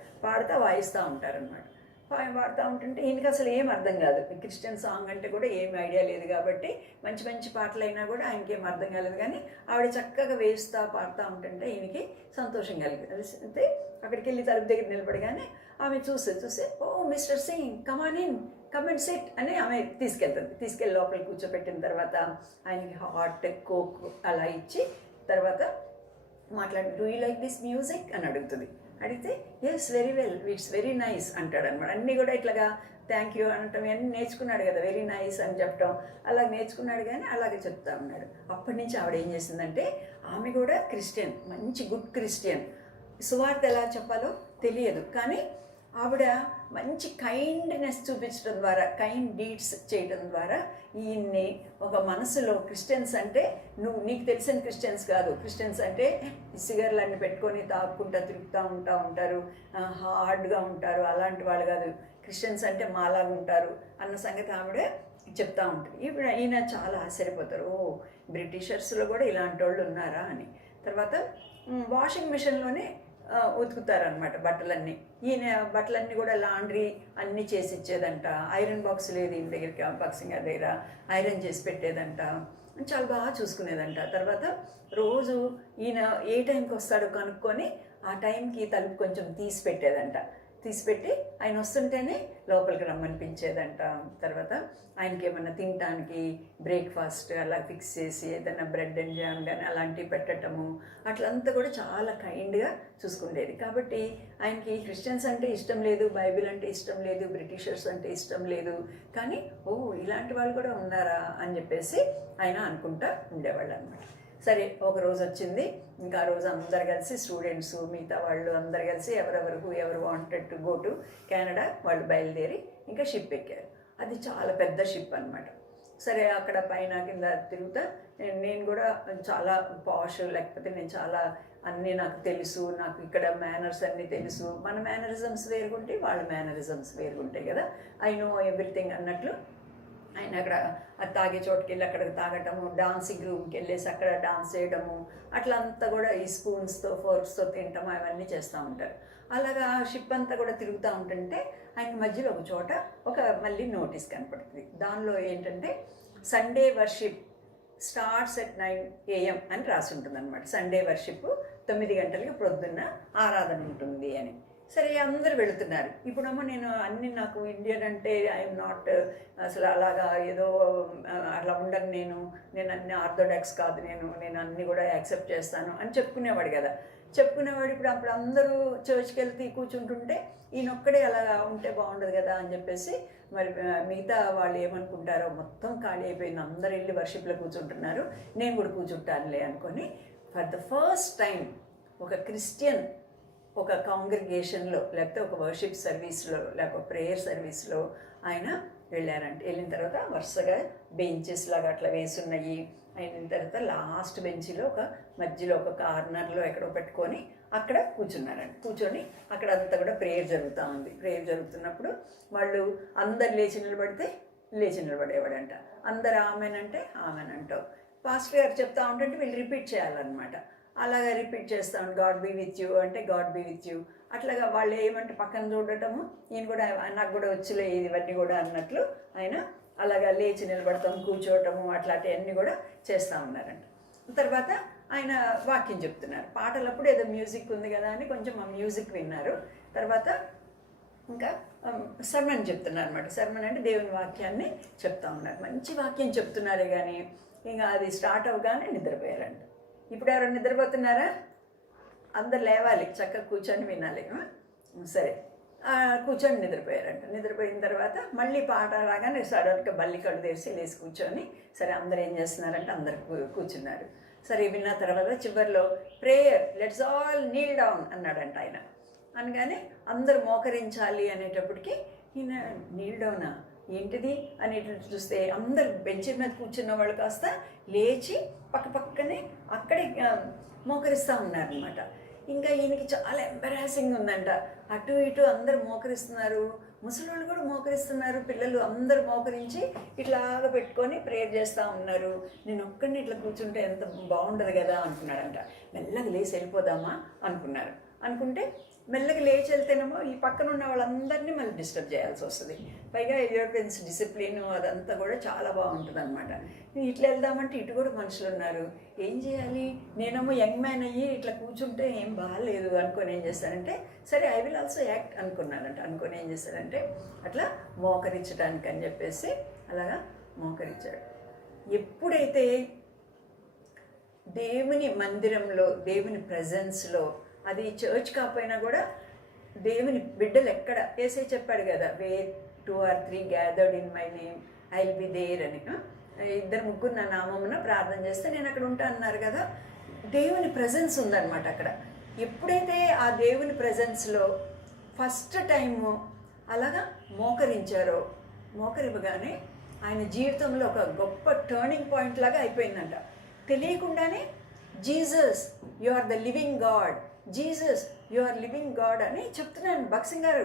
వాయిస్తూ ఉంటారు అనమాట. పాడుతూ ఉంటుంటే ఈయనకి అసలు ఏం అర్థం కాదు. క్రిస్టియన్ సాంగ్ అంటే కూడా ఏం ఐడియా లేదు కాబట్టి మంచి మంచి పాటలు అయినా కూడా ఆయనకి ఏం అర్థం కాలేదు. కానీ ఆవిడ చక్కగా వేస్తూ పాడుతూ ఉంటుంటే ఈయనకి సంతోషం కలిగింది. అయితే అక్కడికి వెళ్ళి తలుపు దగ్గర నిలబడగానే ఆమె చూసి oh mister Singh come on in, come and sit అని ఆమె తీసుకెళ్ళి లోపలికి కూర్చోపెట్టిన తర్వాత ఆయనకి హాట్ కోక్ అలా ఇచ్చి తర్వాత మాట్లాడి, do you like this music అని అడుగుతుంది. అడిగితే yes very well, it's very nice అంటాడు అనమాట. అన్నీ కూడా ఇట్లాగా థ్యాంక్ యూ అనటం అన్నీ నేర్చుకున్నాడు కదా, వెరీ నైస్ అని చెప్పడం అలా నేర్చుకున్నాడు. కానీ అలాగే చెప్తా ఉన్నాడు. అప్పటి నుంచి ఆవిడ ఏం చేసిందంటే, ఆమె కూడా క్రిస్టియన్, మంచి గుడ్ క్రిస్టియన్. సువార్త ఎలా చెప్పాలో తెలియదు, కానీ ఆవిడ మంచి కైండ్నెస్ చూపించడం ద్వారా, కైండ్ డీడ్స్ చేయడం ద్వారా ఈయన్ని ఒక మనసులో క్రిస్టియన్స్ అంటే నీకు తెలిసిన క్రిస్టియన్స్ కాదు, క్రిస్టియన్స్ అంటే సిగర్లన్నీ పెట్టుకొని తాక్కుంటా తిరుగుతూ ఉంటారు, హార్డ్గా ఉంటారు, అలాంటి వాళ్ళు కాదు. క్రిస్టియన్స్ అంటే మాలాగా ఉంటారు అన్న సంగతి ఆవిడ చెప్తా ఉంటుంది. ఇప్పుడు ఈయన చాలా ఆశ్చర్యపోతారు, ఓ బ్రిటిషర్స్లో కూడా ఇలాంటి వాళ్ళు ఉన్నారా అని. తర్వాత వాషింగ్ మిషన్లోనే ఉతుకుతారనమాట బట్టలన్నీ. ఈయన బట్టలన్నీ కూడా లాండ్రీ అన్నీ చేసి ఇచ్చేదంట. ఐరన్ బాక్స్ లేదు ఈయన దగ్గరికి, బాక్సింగ్ గారి దగ్గర ఐరన్ చేసి పెట్టేదంట. చాలా బాగా చూసుకునేదంట. తర్వాత రోజు ఈయన ఏ టైంకి వస్తాడో కనుక్కొని ఆ టైంకి తలుపు కొంచెం తీసిపెట్టి ఆయన వస్తుంటేనే లోపలికి రమ్మనిపించేదంట. తర్వాత ఆయనకి ఏమన్నా తినడానికి బ్రేక్ఫాస్ట్ అలా ఫిక్స్ చేసి ఏదైనా బ్రెడ్ అండ్ జామ్ కానీ అలాంటివి పెట్టడము, అట్లంతా కూడా చాలా కైండ్గా చూసుకునేది. కాబట్టి ఆయనకి క్రిస్టియన్స్ అంటే ఇష్టం లేదు, బైబిల్ అంటే ఇష్టం లేదు, బ్రిటిషర్స్ అంటే ఇష్టం లేదు. కానీ ఇలాంటి వాళ్ళు కూడా ఉన్నారా అని చెప్పేసి ఆయన అనుకుంటా ఉండేవాళ్ళు అనమాట. సరే, ఒక రోజు వచ్చింది. ఇంకా ఆ రోజు అందరు కలిసి, స్టూడెంట్స్ మిగతా వాళ్ళు అందరు కలిసి ఎవరు wanted to go to Canada వాళ్ళు బయలుదేరి ఇంకా షిప్ ఎక్కారు. అది చాలా పెద్ద షిప్ అనమాట. సరే, అక్కడ పైన కింద తిరుగుతా నేను కూడా చాలా పాష్, లేకపోతే నేను చాలా అన్నీ నాకు తెలుసు, నాకు ఇక్కడ మేనర్స్ అన్నీ తెలుసు. మన మేనరిజమ్స్ వేరుగుంటాయి, వాళ్ళ మేనరిజమ్స్ వేరుగుంటాయి కదా, ఐ నో ఎవ్రీథింగ్ అన్నట్లు ఆయన అక్కడ తాగే చోటుకి వెళ్ళి అక్కడికి తాగటము, డాన్సింగ్ రూమ్కి వెళ్ళేసి అక్కడ డాన్స్ చేయడము, అట్లా అంతా కూడా ఈ స్పూన్స్తో ఫోర్క్స్తో తినటము అవన్నీ చేస్తూ ఉంటారు. అలాగా షిప్ అంతా కూడా తిరుగుతూ ఉంటుంటే ఆయన మధ్యలో ఒక చోట మళ్ళీ నోటీస్ కనపడుతుంది. దానిలో ఏంటంటే Sunday worship starts at 9 AM అని రాసి ఉంటుంది అనమాట. సండే వర్షిప్ 9 గంటలకి ప్రొద్దున్న ఆరాధన ఉంటుంది అని. సరే, అందరూ వెళుతున్నారు. ఇప్పుడేమో నేను నాకు ఇండియన్ అంటే ఐఎమ్ నాట్, అసలు అలాగా ఏదో అలా ఉండను, నేను అన్ని ఆర్థోడాక్స్ కాదు, నేను అన్నీ కూడా యాక్సెప్ట్ చేస్తాను అని చెప్పుకునేవాడు కదా. అప్పుడు అందరూ చర్చ్కి వెళ్తే కూర్చుంటుంటే ఈయనొక్కడే అలా ఉంటే బాగుండదు కదా అని చెప్పేసి, మరి మిగతా వాళ్ళు ఏమనుకుంటారో, మొత్తం ఖాళీ అయిపోయింది, అందరు వెళ్ళి వర్షిప్లో కూర్చుంటున్నారు, నేను కూడా కూర్చుంటానులే అనుకొని ఫర్ ద ఫస్ట్ టైం ఒక క్రిస్టియన్ ఒక కాంగ్రిగేషన్లో, లేకపోతే ఒక వర్షిప్ సర్వీస్లో, లేకపోతే ప్రేయర్ సర్వీస్లో ఆయన వెళ్ళారంటే. వెళ్ళిన తర్వాత వరుసగా బెంచెస్ లాగా అట్లా వేసున్నాయి. అయిన తర్వాత లాస్ట్ బెంచ్లో మధ్యలో ఒక కార్నర్లో ఎక్కడో పెట్టుకొని అక్కడ కూర్చొని అక్కడ అంతా కూడా ప్రేయర్ జరుగుతూ ఉంది. ప్రేయర్ జరుగుతున్నప్పుడు వాళ్ళు అందరు లేచి నిలబడేవాడంట. అందరు ఆమెనంటే ఆమెనంటావు. పాస్టర్ గారు చెప్తా ఉంటుంటే వీళ్ళు రిపీట్ చేయాలన్నమాట. అలాగా రిపీట్ చేస్తా ఉంటే గాడ్ బీ విత్ యూ అంటే గాడ్ బీ విత్ యూ. అట్లాగా వాళ్ళు ఏమంటే పక్కన చూడటము, ఈయన కూడా నాకు కూడా వచ్చులే ఇవన్నీ కూడా అన్నట్లు ఆయన అలాగా లేచి నిలబడతాం, కూర్చోవటము, అట్లాంటివన్నీ కూడా చేస్తూ ఉన్నారంట. తర్వాత ఆయన వాక్యం చెప్తున్నారు. పాటలప్పుడు ఏదో మ్యూజిక్ ఉంది కదా అని కొంచెం ఆ మ్యూజిక్ విన్నారు. తర్వాత ఇంకా సర్మన్ చెప్తున్నారు అనమాట. సర్మన్ అంటే దేవుని వాక్యాన్ని చెప్తా ఉన్నారు. మంచి వాక్యం చెప్తున్నారే కానీ ఇంకా అది స్టార్ట్ అవగానే నిద్రపోయారంట. ఇప్పుడు ఎవరు నిద్రపోతున్నారా? అందరు లేవాలి, చక్కగా కూర్చొని వినాలి. సరే, కూర్చొని నిద్రపోయారంట. నిద్రపోయిన తర్వాత మళ్ళీ పాట రాగానే సడన్గా బల్లి కళ్ళు తెరిచి లేచి కూర్చొని, సరే అందరు ఏం చేస్తున్నారంటే అందరు కూర్చున్నారు. సరే, విన్న తర్వాత చివరిలో prayer let's all Neel down అన్నాడంట ఆయన. అనగానే అందరూ మోకరించాలి అనేటప్పటికి ఈయన నీల్ డౌనా ఏంటిది అని చూస్తే అందరు బెంచ్ మీద కూర్చున్న వాళ్ళు కాస్త లేచి పక్కనే అక్కడే మోకరిస్తూ ఉన్నారనమాట. ఇంకా ఈయనకి చాలా ఎంబరాసింగ్ ఉందంట. అటు ఇటు అందరు మోకరిస్తున్నారు, ముసలోళ్ళు కూడా మోకరిస్తున్నారు, పిల్లలు అందరూ మోకరించి ఇట్లాగా పెట్టుకొని ప్రేయర్ చేస్తూ ఉన్నారు. నేను ఒక్కడిని ఇట్లా కూర్చుంటే ఎంత బాగుండదు కదా అనుకున్నాడంట. మెల్లగా లేచి వెళ్ళిపోదామా అనుకుంటే మెల్లగా లేచి వెళ్తేనేమో ఈ పక్కన ఉన్న వాళ్ళందరినీ మళ్ళీ డిస్టర్బ్ చేయాల్సి వస్తుంది. పైగా యూరోపియన్స్ డిసిప్లిన్ అదంతా కూడా చాలా బాగుంటుంది అనమాట. ఇట్లా వెళ్దామంటే ఇటు కూడా మనుషులు ఉన్నారు, ఏం చేయాలి? నేనేమో యంగ్ మ్యాన్ అయ్యి ఇట్లా కూర్చుంటే ఏం బాగాలేదు అనుకొని ఏం చేస్తానంటే, సరే ఐ విల్ ఆల్సో యాక్ట్ అనుకొని ఏం చేస్తాడంటే అట్లా మోకరించడానికి అని చెప్పేసి అలాగా మోకరించాడు. ఎప్పుడైతే దేవుని మందిరంలో, దేవుని ప్రజెన్స్లో, అది చర్చ్ కాకపోయినా కూడా దేవుని బిడ్డలు ఎక్కడ, యేసే చెప్పాడు కదా, where 2 or 3 gathered in my name I will be there అని. 2-3 నా నామమున ప్రార్థన చేస్తే నేను అక్కడ ఉంటా అన్నారు కదా. దేవుని ప్రజెన్స్ ఉందన్నమాట అక్కడ. ఎప్పుడైతే ఆ దేవుని ప్రజెన్స్లో ఫస్ట్ టైము అలాగా మోకరించారో, మోకరివ్వగానే ఆయన జీవితంలో ఒక గొప్ప టర్నింగ్ పాయింట్ లాగా అయిపోయిందంట. తెలియకుండానే Jesus you are the living God, Jesus you are living God అని చెప్తున్నాను. భక్సింగ్ గారు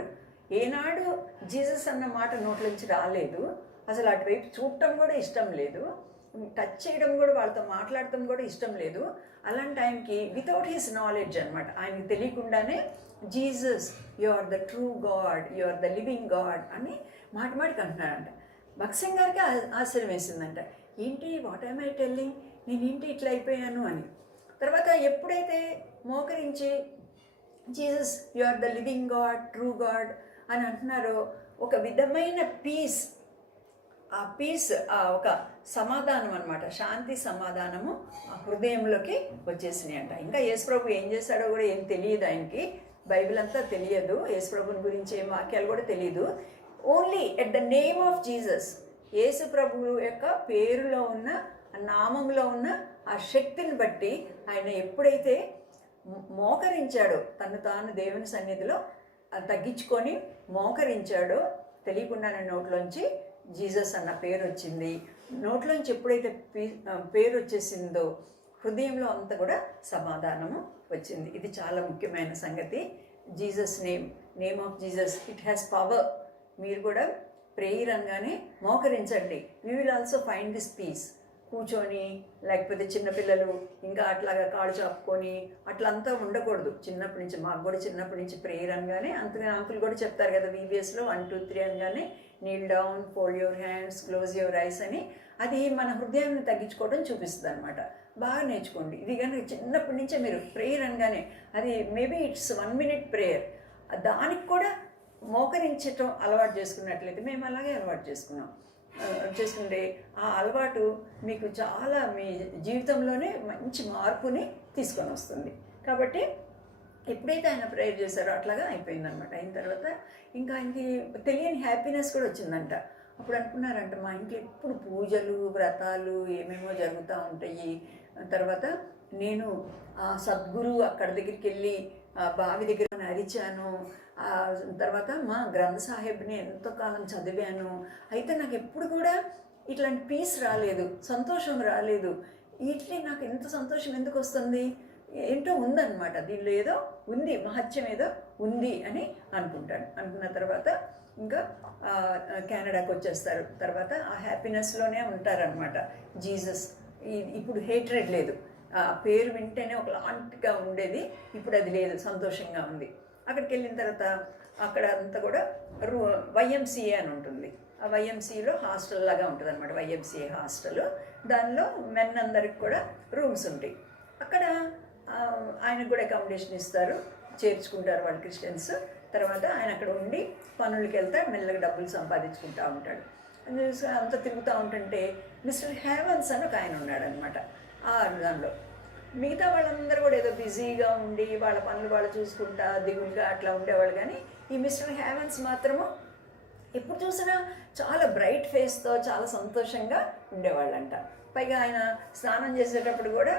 ఏనాడు జీసస్ అన్న మాట నోట్లోంచి రాలేదు. అసలు అటువైపు చూడటం కూడా ఇష్టం లేదు, టచ్ చేయడం కూడా, వాళ్ళతో మాట్లాడటం కూడా ఇష్టం లేదు. అలాంటి టైంకి వితౌట్ హిస్ నాలెడ్జ్ అనమాట, ఆయనకి తెలియకుండానే Jesus you are the true God, you are the living God అని మాటికి అంటున్నాడంట. భక్సింగ్ గారికి ఆశ్చర్యం వేసిందంట. ఏంటి, వాట్ ఐమ్ ఐ టెల్లింగ్, నేనేంటి ఇట్లా అయిపోయాను అని. తర్వాత ఎప్పుడైతే మోకరించి Jesus you are the living God, true God అని అంటున్నారో, ఒక విధమైన పీస్, ఆ పీస్, ఒక సమాధానం అనమాట, శాంతి సమాధానము ఆ హృదయంలోకి వచ్చేసినాయి అంట. ఇంకా యేసుప్రభు ఏం చేశాడో కూడా ఏం తెలియదు ఆయనకి, బైబిల్ అంతా తెలియదు, యేసుప్రభుని గురించి ఏం వాక్యాలు కూడా తెలియదు. Only at the name of Jesus, యేసుప్రభు యొక్క పేరులో ఉన్న, నామంలో ఉన్న ఆ శక్తిని బట్టి ఆయన ఎప్పుడైతే మోకరించాడో, తను తాను దేవుని సన్నిధిలో తగ్గించుకొని మోకరించాడో, తెలియకుండానే నోట్లోంచి జీసస్ అన్న పేరు వచ్చింది. నోట్లోంచి ఎప్పుడైతే పేరు వచ్చేసిందో హృదయంలో అంతా కూడా సమాధానము వచ్చింది. ఇది చాలా ముఖ్యమైన సంగతి. Jesus name of Jesus, it has power. మీరు కూడా ప్రేయర్ అనగానే మోకరించండి. We will also find this peace. కూర్చొని, లేకపోతే చిన్నపిల్లలు ఇంకా అట్లాగా కాళ్ళు చాపుకొని అట్లంతా ఉండకూడదు. చిన్నప్పటి నుంచి, మాకు కూడా చిన్నప్పటి నుంచి ప్రేయర్ అనగానే అంతగా అంకుల్ కూడా చెప్తారు కదా, VBSలో 1 2 3 అనగానే Neel down, fold your hands, close your eyes అని. అది మన హృదయాన్ని తగ్గించుకోవడం చూపిస్తుంది అనమాట. బాగా నేర్చుకోండి. ఇది కానీ చిన్నప్పటి నుంచే మీరు ప్రేయర్ అనగానే, అది మేబీ ఇట్స్ 1 minute ప్రేయర్, దానికి కూడా మోకరించటం అలవాటు చేసుకున్నట్లయితే, మేము అలాగే అలవాటు చేసుకుంటే ఆ అలవాటు మీకు చాలా మీ జీవితంలోనే మంచి మార్పుని తీసుకొని వస్తుంది. కాబట్టి ఎప్పుడైతే ఆయన ప్రేయర్ చేశారో అట్లాగా అయిపోయిందనమాట. అయిన తర్వాత ఇంకా ఆయనకి తెలియని హ్యాపీనెస్ కూడా వచ్చిందంట. అప్పుడు అనుకున్నారంట, మా ఇంట్లో ఎప్పుడు పూజలు, వ్రతాలు ఏమేమో జరుగుతూ ఉంటాయి. తర్వాత నేను ఆ సద్గురు అక్కడ దగ్గరికి వెళ్ళి బావి దగ్గర అరిచాను, తర్వాత మా గ్రంథ సాహెబ్ని ఎంతో కాలం చదివాను. అయితే నాకు ఎప్పుడు కూడా ఇట్లాంటి పీస్ రాలేదు, సంతోషం రాలేదు. ఇట్లే నాకు ఎంత సంతోషం ఎందుకు వస్తుంది, ఏంటో ఉందన్నమాట, దీనిలో ఏదో ఉంది, మహత్యం ఏదో ఉంది అని అనుకున్న తర్వాత ఇంకా కెనడాకి వచ్చేస్తారు. తర్వాత ఆ హ్యాపీనెస్లోనే ఉంటారనమాట. జీసస్ ఇప్పుడు హేట్రెడ్ లేదు, ఆ పేరు వింటేనే ఒకలాంటిగా ఉండేది, ఇప్పుడు అది లేదు, సంతోషంగా ఉంది. అక్కడికి వెళ్ళిన తర్వాత అక్కడ అంతా కూడా YMCA అని ఉంటుంది. ఆ YMCAలో హాస్టల్ లాగా ఉంటుంది అనమాట, YMCA హాస్టల్. దానిలో మెన్ అందరికి కూడా రూమ్స్ ఉంటాయి. అక్కడ ఆయనకు కూడా అకామిడేషన్ ఇస్తారు, చేర్చుకుంటారు వాళ్ళు క్రిస్టియన్స్. తర్వాత ఆయన అక్కడ ఉండి పనులకి వెళ్తాడు, మెల్లగా డబ్బులు సంపాదించుకుంటూ ఉంటాడు. అంతా తిరుగుతూ ఉంటుంటే మిస్టర్ హేవన్స్ అని ఒక ఆయన ఉన్నాడు అనమాట ఆ దానిలో. మిగతా వాళ్ళందరూ కూడా ఏదో బిజీగా ఉండి వాళ్ళ పనులు వాళ్ళు చూసుకుంటా దిగులుగా అట్లా ఉండేవాళ్ళు. కానీ ఈ మిస్టర్ హేవన్స్ మాత్రము ఎప్పుడు చూసినా చాలా బ్రైట్ ఫేస్తో చాలా సంతోషంగా ఉండేవాళ్ళంట. పైగా ఆయన స్నానం చేసేటప్పుడు కూడా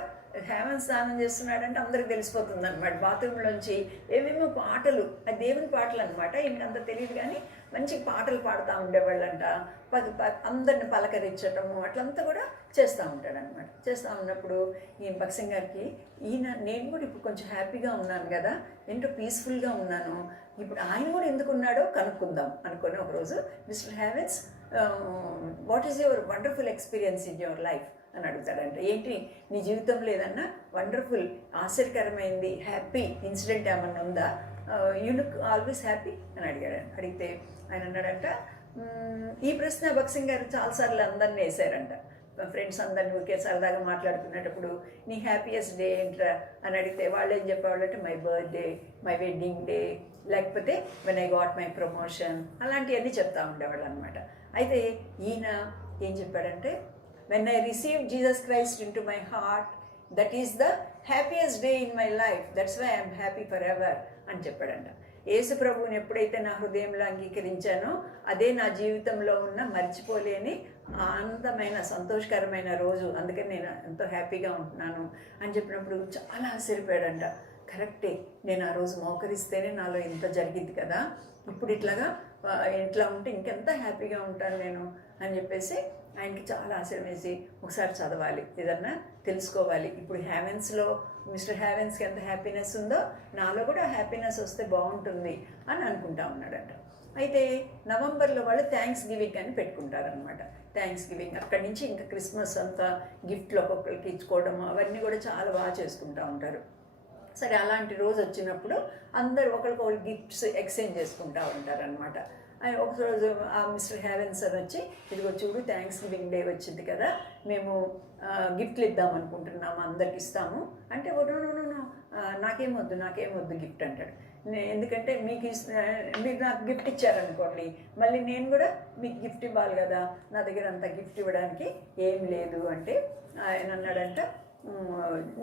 హేమంత్ స్నానం చేస్తున్నాడంటే అందరికి తెలిసిపోతుంది అనమాట. బాత్రూంలోంచి ఏమేమో పాటలు, అది దేవుని పాటలు అనమాట, ఇంకంత తెలియదు కానీ మంచి పాటలు పాడుతూ ఉండేవాళ్ళంట. అందరిని పలకరించటము అట్లంతా కూడా చేస్తూ ఉంటాడనమాట. చేస్తూ ఉన్నప్పుడు ఈ భక్సింగ్ గారికి నేను కూడా ఇప్పుడు కొంచెం హ్యాపీగా ఉన్నాను కదా, ఎంతో పీస్ఫుల్గా ఉన్నాను, ఇప్పుడు ఆయన కూడా ఎందుకు ఉన్నాడో కనుక్కుందాం అనుకొని ఒకరోజు, mister heavens, what is your wonderful experience in your life అని అడుగుతాడంట. ఏంటి నీ జీవితంలో ఏదన్నా వండర్ఫుల్, ఆశ్చర్యకరమైంది, హ్యాపీ ఇన్సిడెంట్ ఏమన్నా ఉందా, యూ లుక్ ఆల్వేస్ హ్యాపీ అని అడిగితే ఆయన అన్నాడంట, ఈ ప్రశ్న భక్సింగ్ గారు చాలాసార్లు అందరినీ వేశారంట. ఫ్రెండ్స్ అందరినీ ఊరికే సరదాగా మాట్లాడుకునేటప్పుడు నీ హ్యాపీయెస్ట్ డే ఏంట్రా అని అడిగితే వాళ్ళు ఏం చెప్పేవాళ్ళంటే my birthday, my wedding day, లేకపోతే when I got my promotion, అలాంటివన్నీ చెప్తా ఉండేవాళ్ళు అనమాట. అయితే ఈయన ఏం చెప్పాడంటే, when I received Jesus Christ into my heart, that is the happiest day in my life, that's why I am happy forever అని చెప్పాడంట. యేసు ప్రభువుని ఎప్పుడైతే నా హృదయంలో అంగీకరించానో అదే నా జీవితంలో ఉన్న మర్చిపోలేని ఆనందమైన సంతోషకరమైన రోజు, అందుకని నేను ఎంతో హ్యాపీగా ఉంటున్నాను అని చెప్పినప్పుడు చాలా ఆశ్చర్యపోయాడంట. కరెక్టే, నేను ఆ రోజు మోకరిస్తేనే నాలో ఇంత జరిగింది కదా, ఇప్పుడు ఇట్లా ఉంటే ఇంకెంత హ్యాపీగా ఉంటాను నేను అని చెప్పేసి ఆయనకి చాలా ఆశ్చర్యం వేసి ఒకసారి చదవాలి, ఏదన్నా తెలుసుకోవాలి, ఇప్పుడు హ్యావెన్స్లో మిస్టర్ హ్యావెన్స్కి ఎంత హ్యాపీనెస్ ఉందో నాలో కూడా హ్యాపీనెస్ వస్తే బాగుంటుంది అని అనుకుంటా ఉన్నాడంట. అయితే నవంబర్లో వాళ్ళు థ్యాంక్స్ గివింగ్ అని పెట్టుకుంటారనమాట. థ్యాంక్స్ గివింగ్ అక్కడి నుంచి ఇంకా క్రిస్మస్ అంతా గిఫ్ట్లు ఒక్కొక్కరికి ఇచ్చుకోవడం అవన్నీ కూడా చాలా బాగా చేసుకుంటూ ఉంటారు. సరే, అలాంటి రోజు వచ్చినప్పుడు అందరూ ఒకరికొకరు గిఫ్ట్స్ ఎక్స్చేంజ్ చేసుకుంటూ ఉంటారనమాట. ఒకరోజు ఆ మిస్టర్ హ్యావెన్స్ అని వచ్చి, ఇదిగో చూడు థ్యాంక్స్ గివింగ్ డే వచ్చింది కదా, మేము గిఫ్ట్లు ఇద్దాం అనుకుంటున్నాము, అందరికి ఇస్తాము అంటే, నాకేమొద్దు గిఫ్ట్ అంటాడు. ఎందుకంటే మీరు నాకు గిఫ్ట్ ఇచ్చారనుకోండి, మళ్ళీ నేను కూడా మీకు గిఫ్ట్ ఇవ్వాలి కదా, నా దగ్గర అంత గిఫ్ట్ ఇవ్వడానికి ఏం లేదు అంటే, ఆయన అన్నాడంట,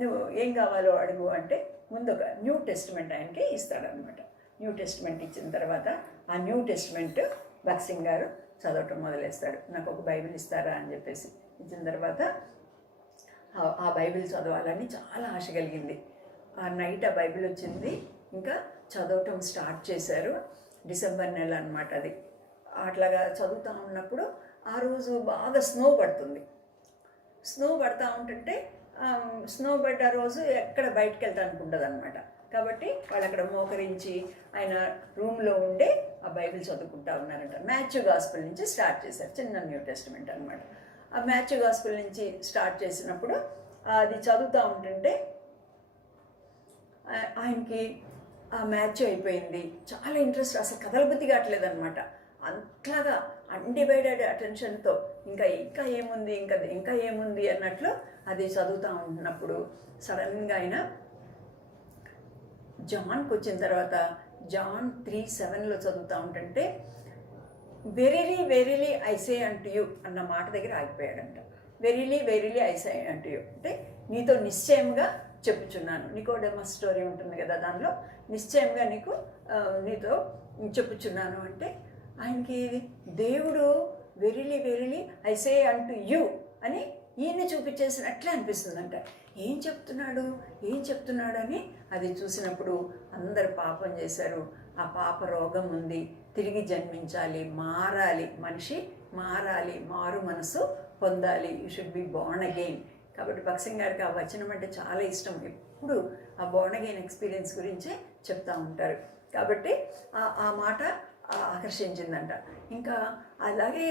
నువ్వు ఏం కావాలో అడుగు అంటే ముందు ఒక న్యూ టెస్టిమెంట్ ఆయనకి ఇస్తాడనమాట. న్యూ టెస్టిమెంట్ ఇచ్చిన తర్వాత ఆ న్యూ టెస్టిమెంట్ భక్సింగ్ గారు చదవటం మొదలేస్తాడు. నాకు ఒక బైబిల్ ఇస్తారా అని చెప్పేసి ఇచ్చిన తర్వాత ఆ బైబిల్ చదవాలని చాలా ఆశ కలిగింది. ఆ నైట్ ఆ బైబిల్ వచ్చింది, ఇంకా చదవటం స్టార్ట్ చేశారు. డిసెంబర్ నెల అనమాట అది. అట్లాగా చదువుతూ ఉన్నప్పుడు ఆ రోజు బాగా స్నో పడుతుంది. స్నో పడుతూ ఉంటుంటే స్నో పడ్డ రోజు ఎక్కడ బయటకు వెళ్తానికి ఉండదు అనమాట. కాబట్టి వాళ్ళు అక్కడ మోకరించి ఆయన రూమ్లో ఉండే ఆ బైబిల్ చదువుకుంటా ఉన్నారంట. మాథ్యూ గాస్పెల్ నుంచి స్టార్ట్ చేశారు, చిన్న న్యూ టెస్టిమెంట్ అనమాట. ఆ మాథ్యూ గాస్పెల్ నుంచి స్టార్ట్ చేసినప్పుడు అది చదువుతూ ఉంటుంటే ఆయనకి ఆ మ్యాచ్ అయిపోయింది. చాలా ఇంట్రెస్ట్, అసలు కదలబుద్ధి కావట్లేదనమాట. అంతలాగా అన్డివైడెడ్ అటెన్షన్తో ఇంకా ఏముంది అన్నట్లు అది చదువుతూ ఉంటున్నప్పుడు సడన్గా ఆయన జాన్కి వచ్చిన తర్వాత జాన్ 3:7 చదువుతూ ఉంటుంటే verily I say unto you అన్న మాట దగ్గర ఆగిపోయాడంట. Verily I say unto you అంటే నీతో నిశ్చయంగా చెప్పుచున్నాను. నికోడెమస్ స్టోరీ ఉంటుంది కదా, దానిలో నిశ్చయంగా నీతో చెప్పుచున్నాను అంటే ఆయనకి దేవుడు verily I say unto you అని ఈయన్ని చూపించేసినట్లే అనిపిస్తుందంట. ఏం చెప్తున్నాడు అని అది చూసినప్పుడు అందరు పాపం చేశారు, ఆ పాప రోగం ఉంది, తిరిగి జన్మించాలి, మారాలి, మనిషి మారాలి, మారు మనసు పొందాలి, you should be born again. కాబట్టి భక్సింగ్ గారికి ఆ వచనం అంటే చాలా ఇష్టం. ఎప్పుడు ఆ బోర్న్ అగైన్ ఎక్స్పీరియన్స్ గురించే చెప్తూ ఉంటారు. కాబట్టి ఆ మాట ఆకర్షించిందంట. ఇంకా అలాగే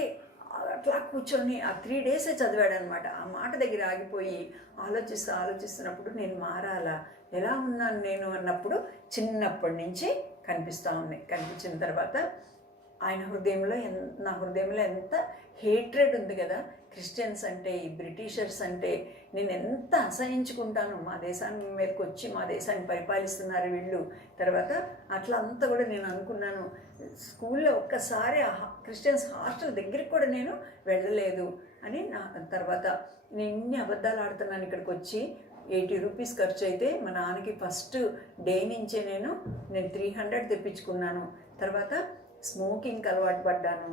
అట్లా కూర్చొని ఆ 3 days చదివాడనమాట. ఆ మాట దగ్గర ఆగిపోయి ఆలోచిస్తున్నప్పుడు నేను మారాలా, ఎలా ఉన్నాను నేను అన్నప్పుడు చిన్నప్పటి నుంచి కనిపించిన తర్వాత ఆయన నా హృదయంలో ఎంత హేట్రెడ్ ఉంది కదా, క్రిస్టియన్స్ అంటే, ఈ బ్రిటిషర్స్ అంటే నేను ఎంత అసహించుకుంటాను. మా దేశాన్ని మీదకి వచ్చి మా దేశాన్ని పరిపాలిస్తున్నారు వీళ్ళు. తర్వాత అట్లా అంతా కూడా నేను అనుకున్నాను. స్కూల్లో ఒక్కసారి క్రిస్టియన్స్ హాస్టల్ దగ్గరికి కూడా నేను వెళ్ళలేదు అని తర్వాత నేను ఇన్ని అబద్ధాలు ఆడుతున్నాను. ఇక్కడికి వచ్చి 80 rupees ఖర్చు అయితే మా నాన్నకి ఫస్ట్ డే నుంచే నేను 300 తెప్పించుకున్నాను. తర్వాత స్మోకింగ్కి అలవాటు పడ్డాను,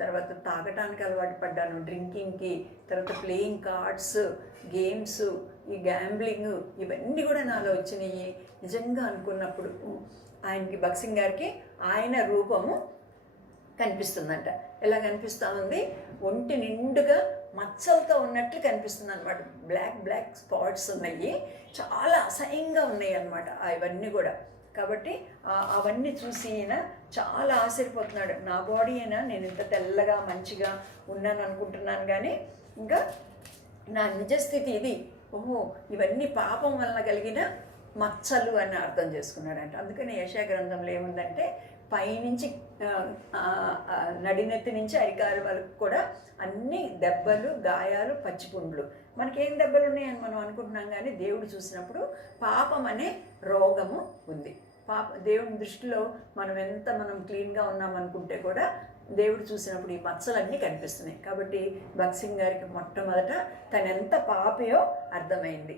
తర్వాత తాగటానికి అలవాటు పడ్డాను, డ్రింకింగ్కి, తర్వాత ప్లేయింగ్ కార్డ్స్, గేమ్స్, ఈ గ్యాంబ్లింగ్ ఇవన్నీ కూడా నాలో వచ్చినాయి నిజంగా అనుకున్నప్పుడు ఆయనకి భగత్ సింగ్ గారికి ఆయన రూపము కనిపిస్తుందంట. ఎలా కనిపిస్తూ ఉంది? ఒంటి నిండుగా మచ్చలతో ఉన్నట్లు కనిపిస్తుంది అనమాట. బ్లాక్ స్పాట్స్ ఉన్నాయి, చాలా అసహ్యంగా ఉన్నాయి అన్నమాట అవన్నీ కూడా. కాబట్టి అవన్నీ చూసి ఈయన చాలా ఆశ్చర్యపోతున్నాడు. నా బాడీ అయినా నేను ఇంత తెల్లగా మంచిగా ఉన్నాను అనుకుంటున్నాను, కానీ ఇంకా నా నిజస్థితి ఇది. ఓహో, ఇవన్నీ పాపం వలన కలిగిన మచ్చలు అని అర్థం చేసుకున్నాడంట. అందుకని యెషయా గ్రంథంలో ఏముందంటే, పైనుంచి నడినెత్తి నుంచి అరికాలు వరకు కూడా అన్ని దెబ్బలు, గాయాలు, పచ్చిపుండ్లు. మనకేం దెబ్బలు ఉన్నాయని మనం అనుకుంటున్నాం, కానీ దేవుడు చూసినప్పుడు పాపం అనే రోగము ఉంది. దేవుని దృష్టిలో మనం క్లీన్గా ఉన్నామనుకుంటే కూడా దేవుడు చూసినప్పుడు ఈ మచ్చలన్నీ కనిపిస్తున్నాయి. కాబట్టి భగత్ సింగ్ గారికి మొట్టమొదట తను ఎంత పాపియో అర్థమైంది.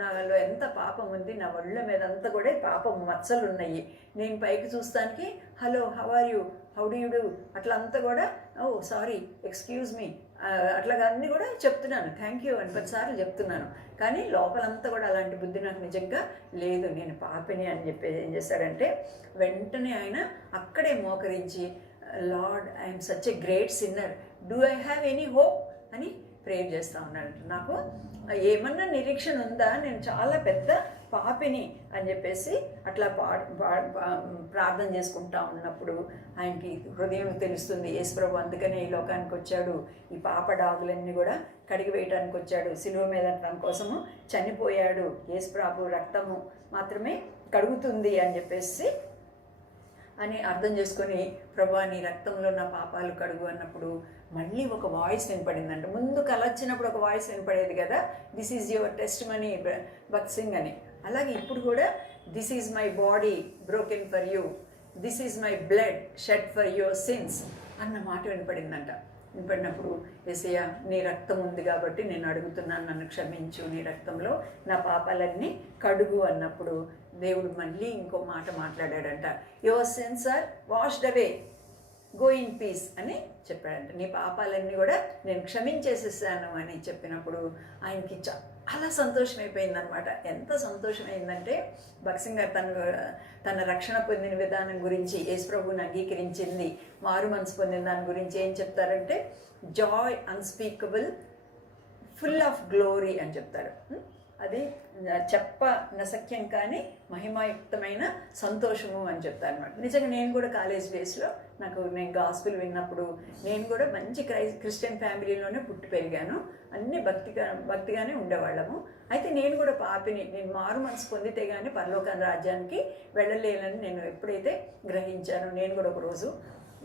నాలో ఎంత పాపం ఉంది, నా ఒళ్ళ మీద అంతా కూడా పాపం మచ్చలు ఉన్నాయి. నేను పైకి చూస్తానికి hello, how are you, how do you do అట్లా అంతా కూడా, ఓ సారీ, ఎక్స్క్యూజ్ మీ అట్లాగా అన్నీ కూడా చెప్తున్నాను, థ్యాంక్ యూ అని 10 సార్లు చెప్తున్నాను. కానీ లోపలంతా కూడా అలాంటి బుద్ధి నాకు నిజంగా లేదు, నేను పాపిని అని చెప్పేసి ఏం చేశాడంటే, వెంటనే ఆయన అక్కడే మోకరించి, lord, I'm such a great sinner, do I have any hope అని ప్రేయర్ చేస్తూ ఉన్నాడు. నాకు ఏమన్నా నిరీక్షణ ఉందా, నేను చాలా పెద్ద పాపిని అని చెప్పేసి అట్లా ప్రార్థన చేసుకుంటా ఉన్నప్పుడు ఆయనకి హృదయం తెలుస్తుంది, యేసుప్రభు అందుకనే ఈ లోకానికి వచ్చాడు, ఈ పాప డాగులన్నీ కూడా కడిగి వేయడానికి వచ్చాడు, సిలువ మీద తన కోసము చనిపోయాడు, యేసుప్రభు రక్తము మాత్రమే కడుగుతుంది అని చెప్పేసి అని అర్థం చేసుకొని, ప్రభా నీ రక్తంలో నా పాపాలు కడుగు అన్నప్పుడు మళ్ళీ ఒక వాయిస్ వినపడిందంట. ముందు కల వచ్చినప్పుడు ఒక వాయిస్ వినపడేది కదా, this is your test money Bhagat Singh అని. అలాగే ఇప్పుడు కూడా this is my body broken for you, this is my blood shed for your sins అన్న మాట వినపడిందంట. వినపడినప్పుడు, యేసయ్య నీ రక్తం ఉంది కాబట్టి నేను అడుగుతున్నాను, నన్ను క్షమించు, నీ రక్తంలో నా పాపాలన్నీ కడుగు అన్నప్పుడు దేవుడు మళ్ళీ ఇంకో మాట మాట్లాడాడంట. Your sins are washed away, go in peace అని చెప్పాడంట. నీ పాపాలన్నీ కూడా నేను క్షమించేసేసాను అని చెప్పినప్పుడు ఆయనకి చాలా సంతోషమైపోయిందనమాట. ఎంత సంతోషమైందంటే, భగత్ సింగ్ గారు తన రక్షణ పొందిన విధానం గురించి, యేసుప్రభుని అంగీకరించింది, మారు మనసు పొందిన దాని గురించి ఏం చెప్తారంటే, Joy unspeakable, full of glory అని చెప్తారు. అది నశక్యం కానీ మహిమాయుక్తమైన సంతోషము అని చెప్తారు అనమాట. నిజంగా నేను కూడా కాలేజ్ డేస్లో నేను గాస్పెల్ విన్నప్పుడు, నేను కూడా మంచి క్రిస్టియన్ ఫ్యామిలీలోనే పుట్టి పెరిగాను, అన్నీ భక్తిగానే ఉండేవాళ్ళము. అయితే నేను కూడా పాపిని, నేను మారు మనసు పొందితే కానీ పరలోక రాజ్యానికి వెళ్ళలేనని నేను ఎప్పుడైతే గ్రహించానో, నేను కూడా ఒకరోజు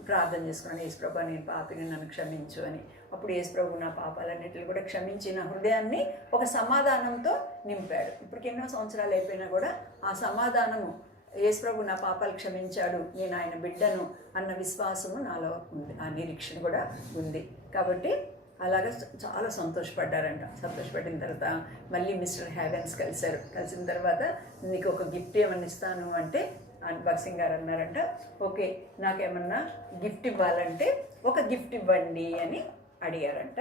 ప్రార్థన చేసుకున్నాను, యేసుప్రభు నేను పాపిని, నన్ను క్షమించు అని. అప్పుడు యేసుప్రభు నా పాపాలన్నిటిని కూడా క్షమించి నా హృదయాన్ని ఒక సమాధానంతో నింపాడు. ఇప్పటికి ఎన్నో సంవత్సరాలు అయిపోయినా కూడా ఆ సమాధానము, యేసుప్రభు నా పాపాలు క్షమించాడు, నేను ఆయన బిడ్డను అన్న విశ్వాసము నాలో ఉంది, ఆ నిరీక్షణ కూడా ఉంది. కాబట్టి అలాగా చాలా సంతోషపడ్డారంట. సంతోషపడిన తర్వాత మళ్ళీ మిస్టర్ హ్యావెన్స్ కలిసిన తర్వాత, నీకు ఒక గిఫ్ట్ ఏమన్నా ఇస్తాను అంటే భగత్ సింగ్ గారు అన్నారంట, ఓకే నాకేమన్నా గిఫ్ట్ ఇవ్వాలంటే ఒక గిఫ్ట్ ఇవ్వండి అని అడిగారంట.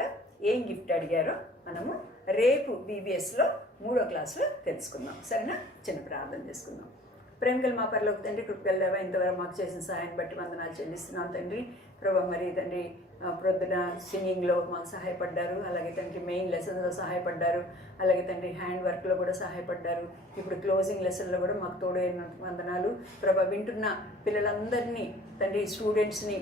ఏం గిఫ్ట్ అడిగారో మనము రేపు బీబీఎస్లో 3వ క్లాసులో తెలుసుకుందాం. సరేనా? చిన్న ప్రార్థన చేసుకుందాం. ప్రేమగల మా పరలోక తండ్రి, కృపగల దేవా, ఇంతవరకు మాకు చేసిన సహాయాన్ని బట్టి వందనాలు చెల్లిస్తున్నాం తండ్రి. ప్రభా మరి తండ్రి ప్రొద్దున సింగింగ్లో మాకు సహాయపడ్డారు, అలాగే తండ్రి మెయిన్ లెసన్లో సహాయపడ్డారు, అలాగే తండ్రి హ్యాండ్ వర్క్లో కూడా సహాయపడ్డారు. ఇప్పుడు క్లోజింగ్ లెసన్లో కూడా మాకు తోడైన వందనాలు. ప్రభా వింటున్న పిల్లలందరినీ తండ్రి, స్టూడెంట్స్ని,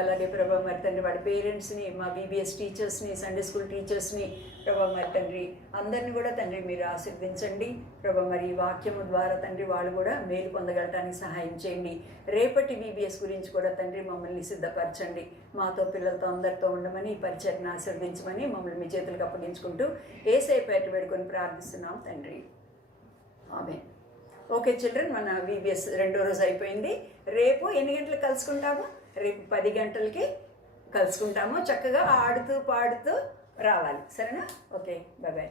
అలాగే ప్రభా మరి తండ్రి వాడి పేరెంట్స్ని, మా బీబీఎస్ టీచర్స్ని, సండే స్కూల్ టీచర్స్ని, ప్రభా మరి తండ్రి అందరినీ కూడా తండ్రి మీరు ఆశీర్వదించండి. ప్రభా మరి వాక్యము ద్వారా తండ్రి వాళ్ళు కూడా మేలు పొందగలటానికి సహాయం చేయండి. రేపటి బీబీఎస్ గురించి కూడా తండ్రి మమ్మల్ని సిద్ధపరచండి. మాతో పిల్లలతో అందరితో ఉండమని, ఈ పరిచయను ఆశీర్వదించమని మమ్మల్ని మీ చేతులకు అప్పగించుకుంటూ యేసయ్య పేరిట వేడుకొని ప్రార్థిస్తున్నాం తండ్రి. ఆమేన్. ఓకే చిల్డ్రన్, మన బీబీఎస్ 2వ రోజు అయిపోయింది. రేపు ఎన్ని గంటలకు కలుసుకుంటాము? రేపు 10 గంటలకి కలుసుకుంటాము. చక్కగా ఆడుతూ పాడుతూ రావాలి. సరేనా? Okay, bye bye.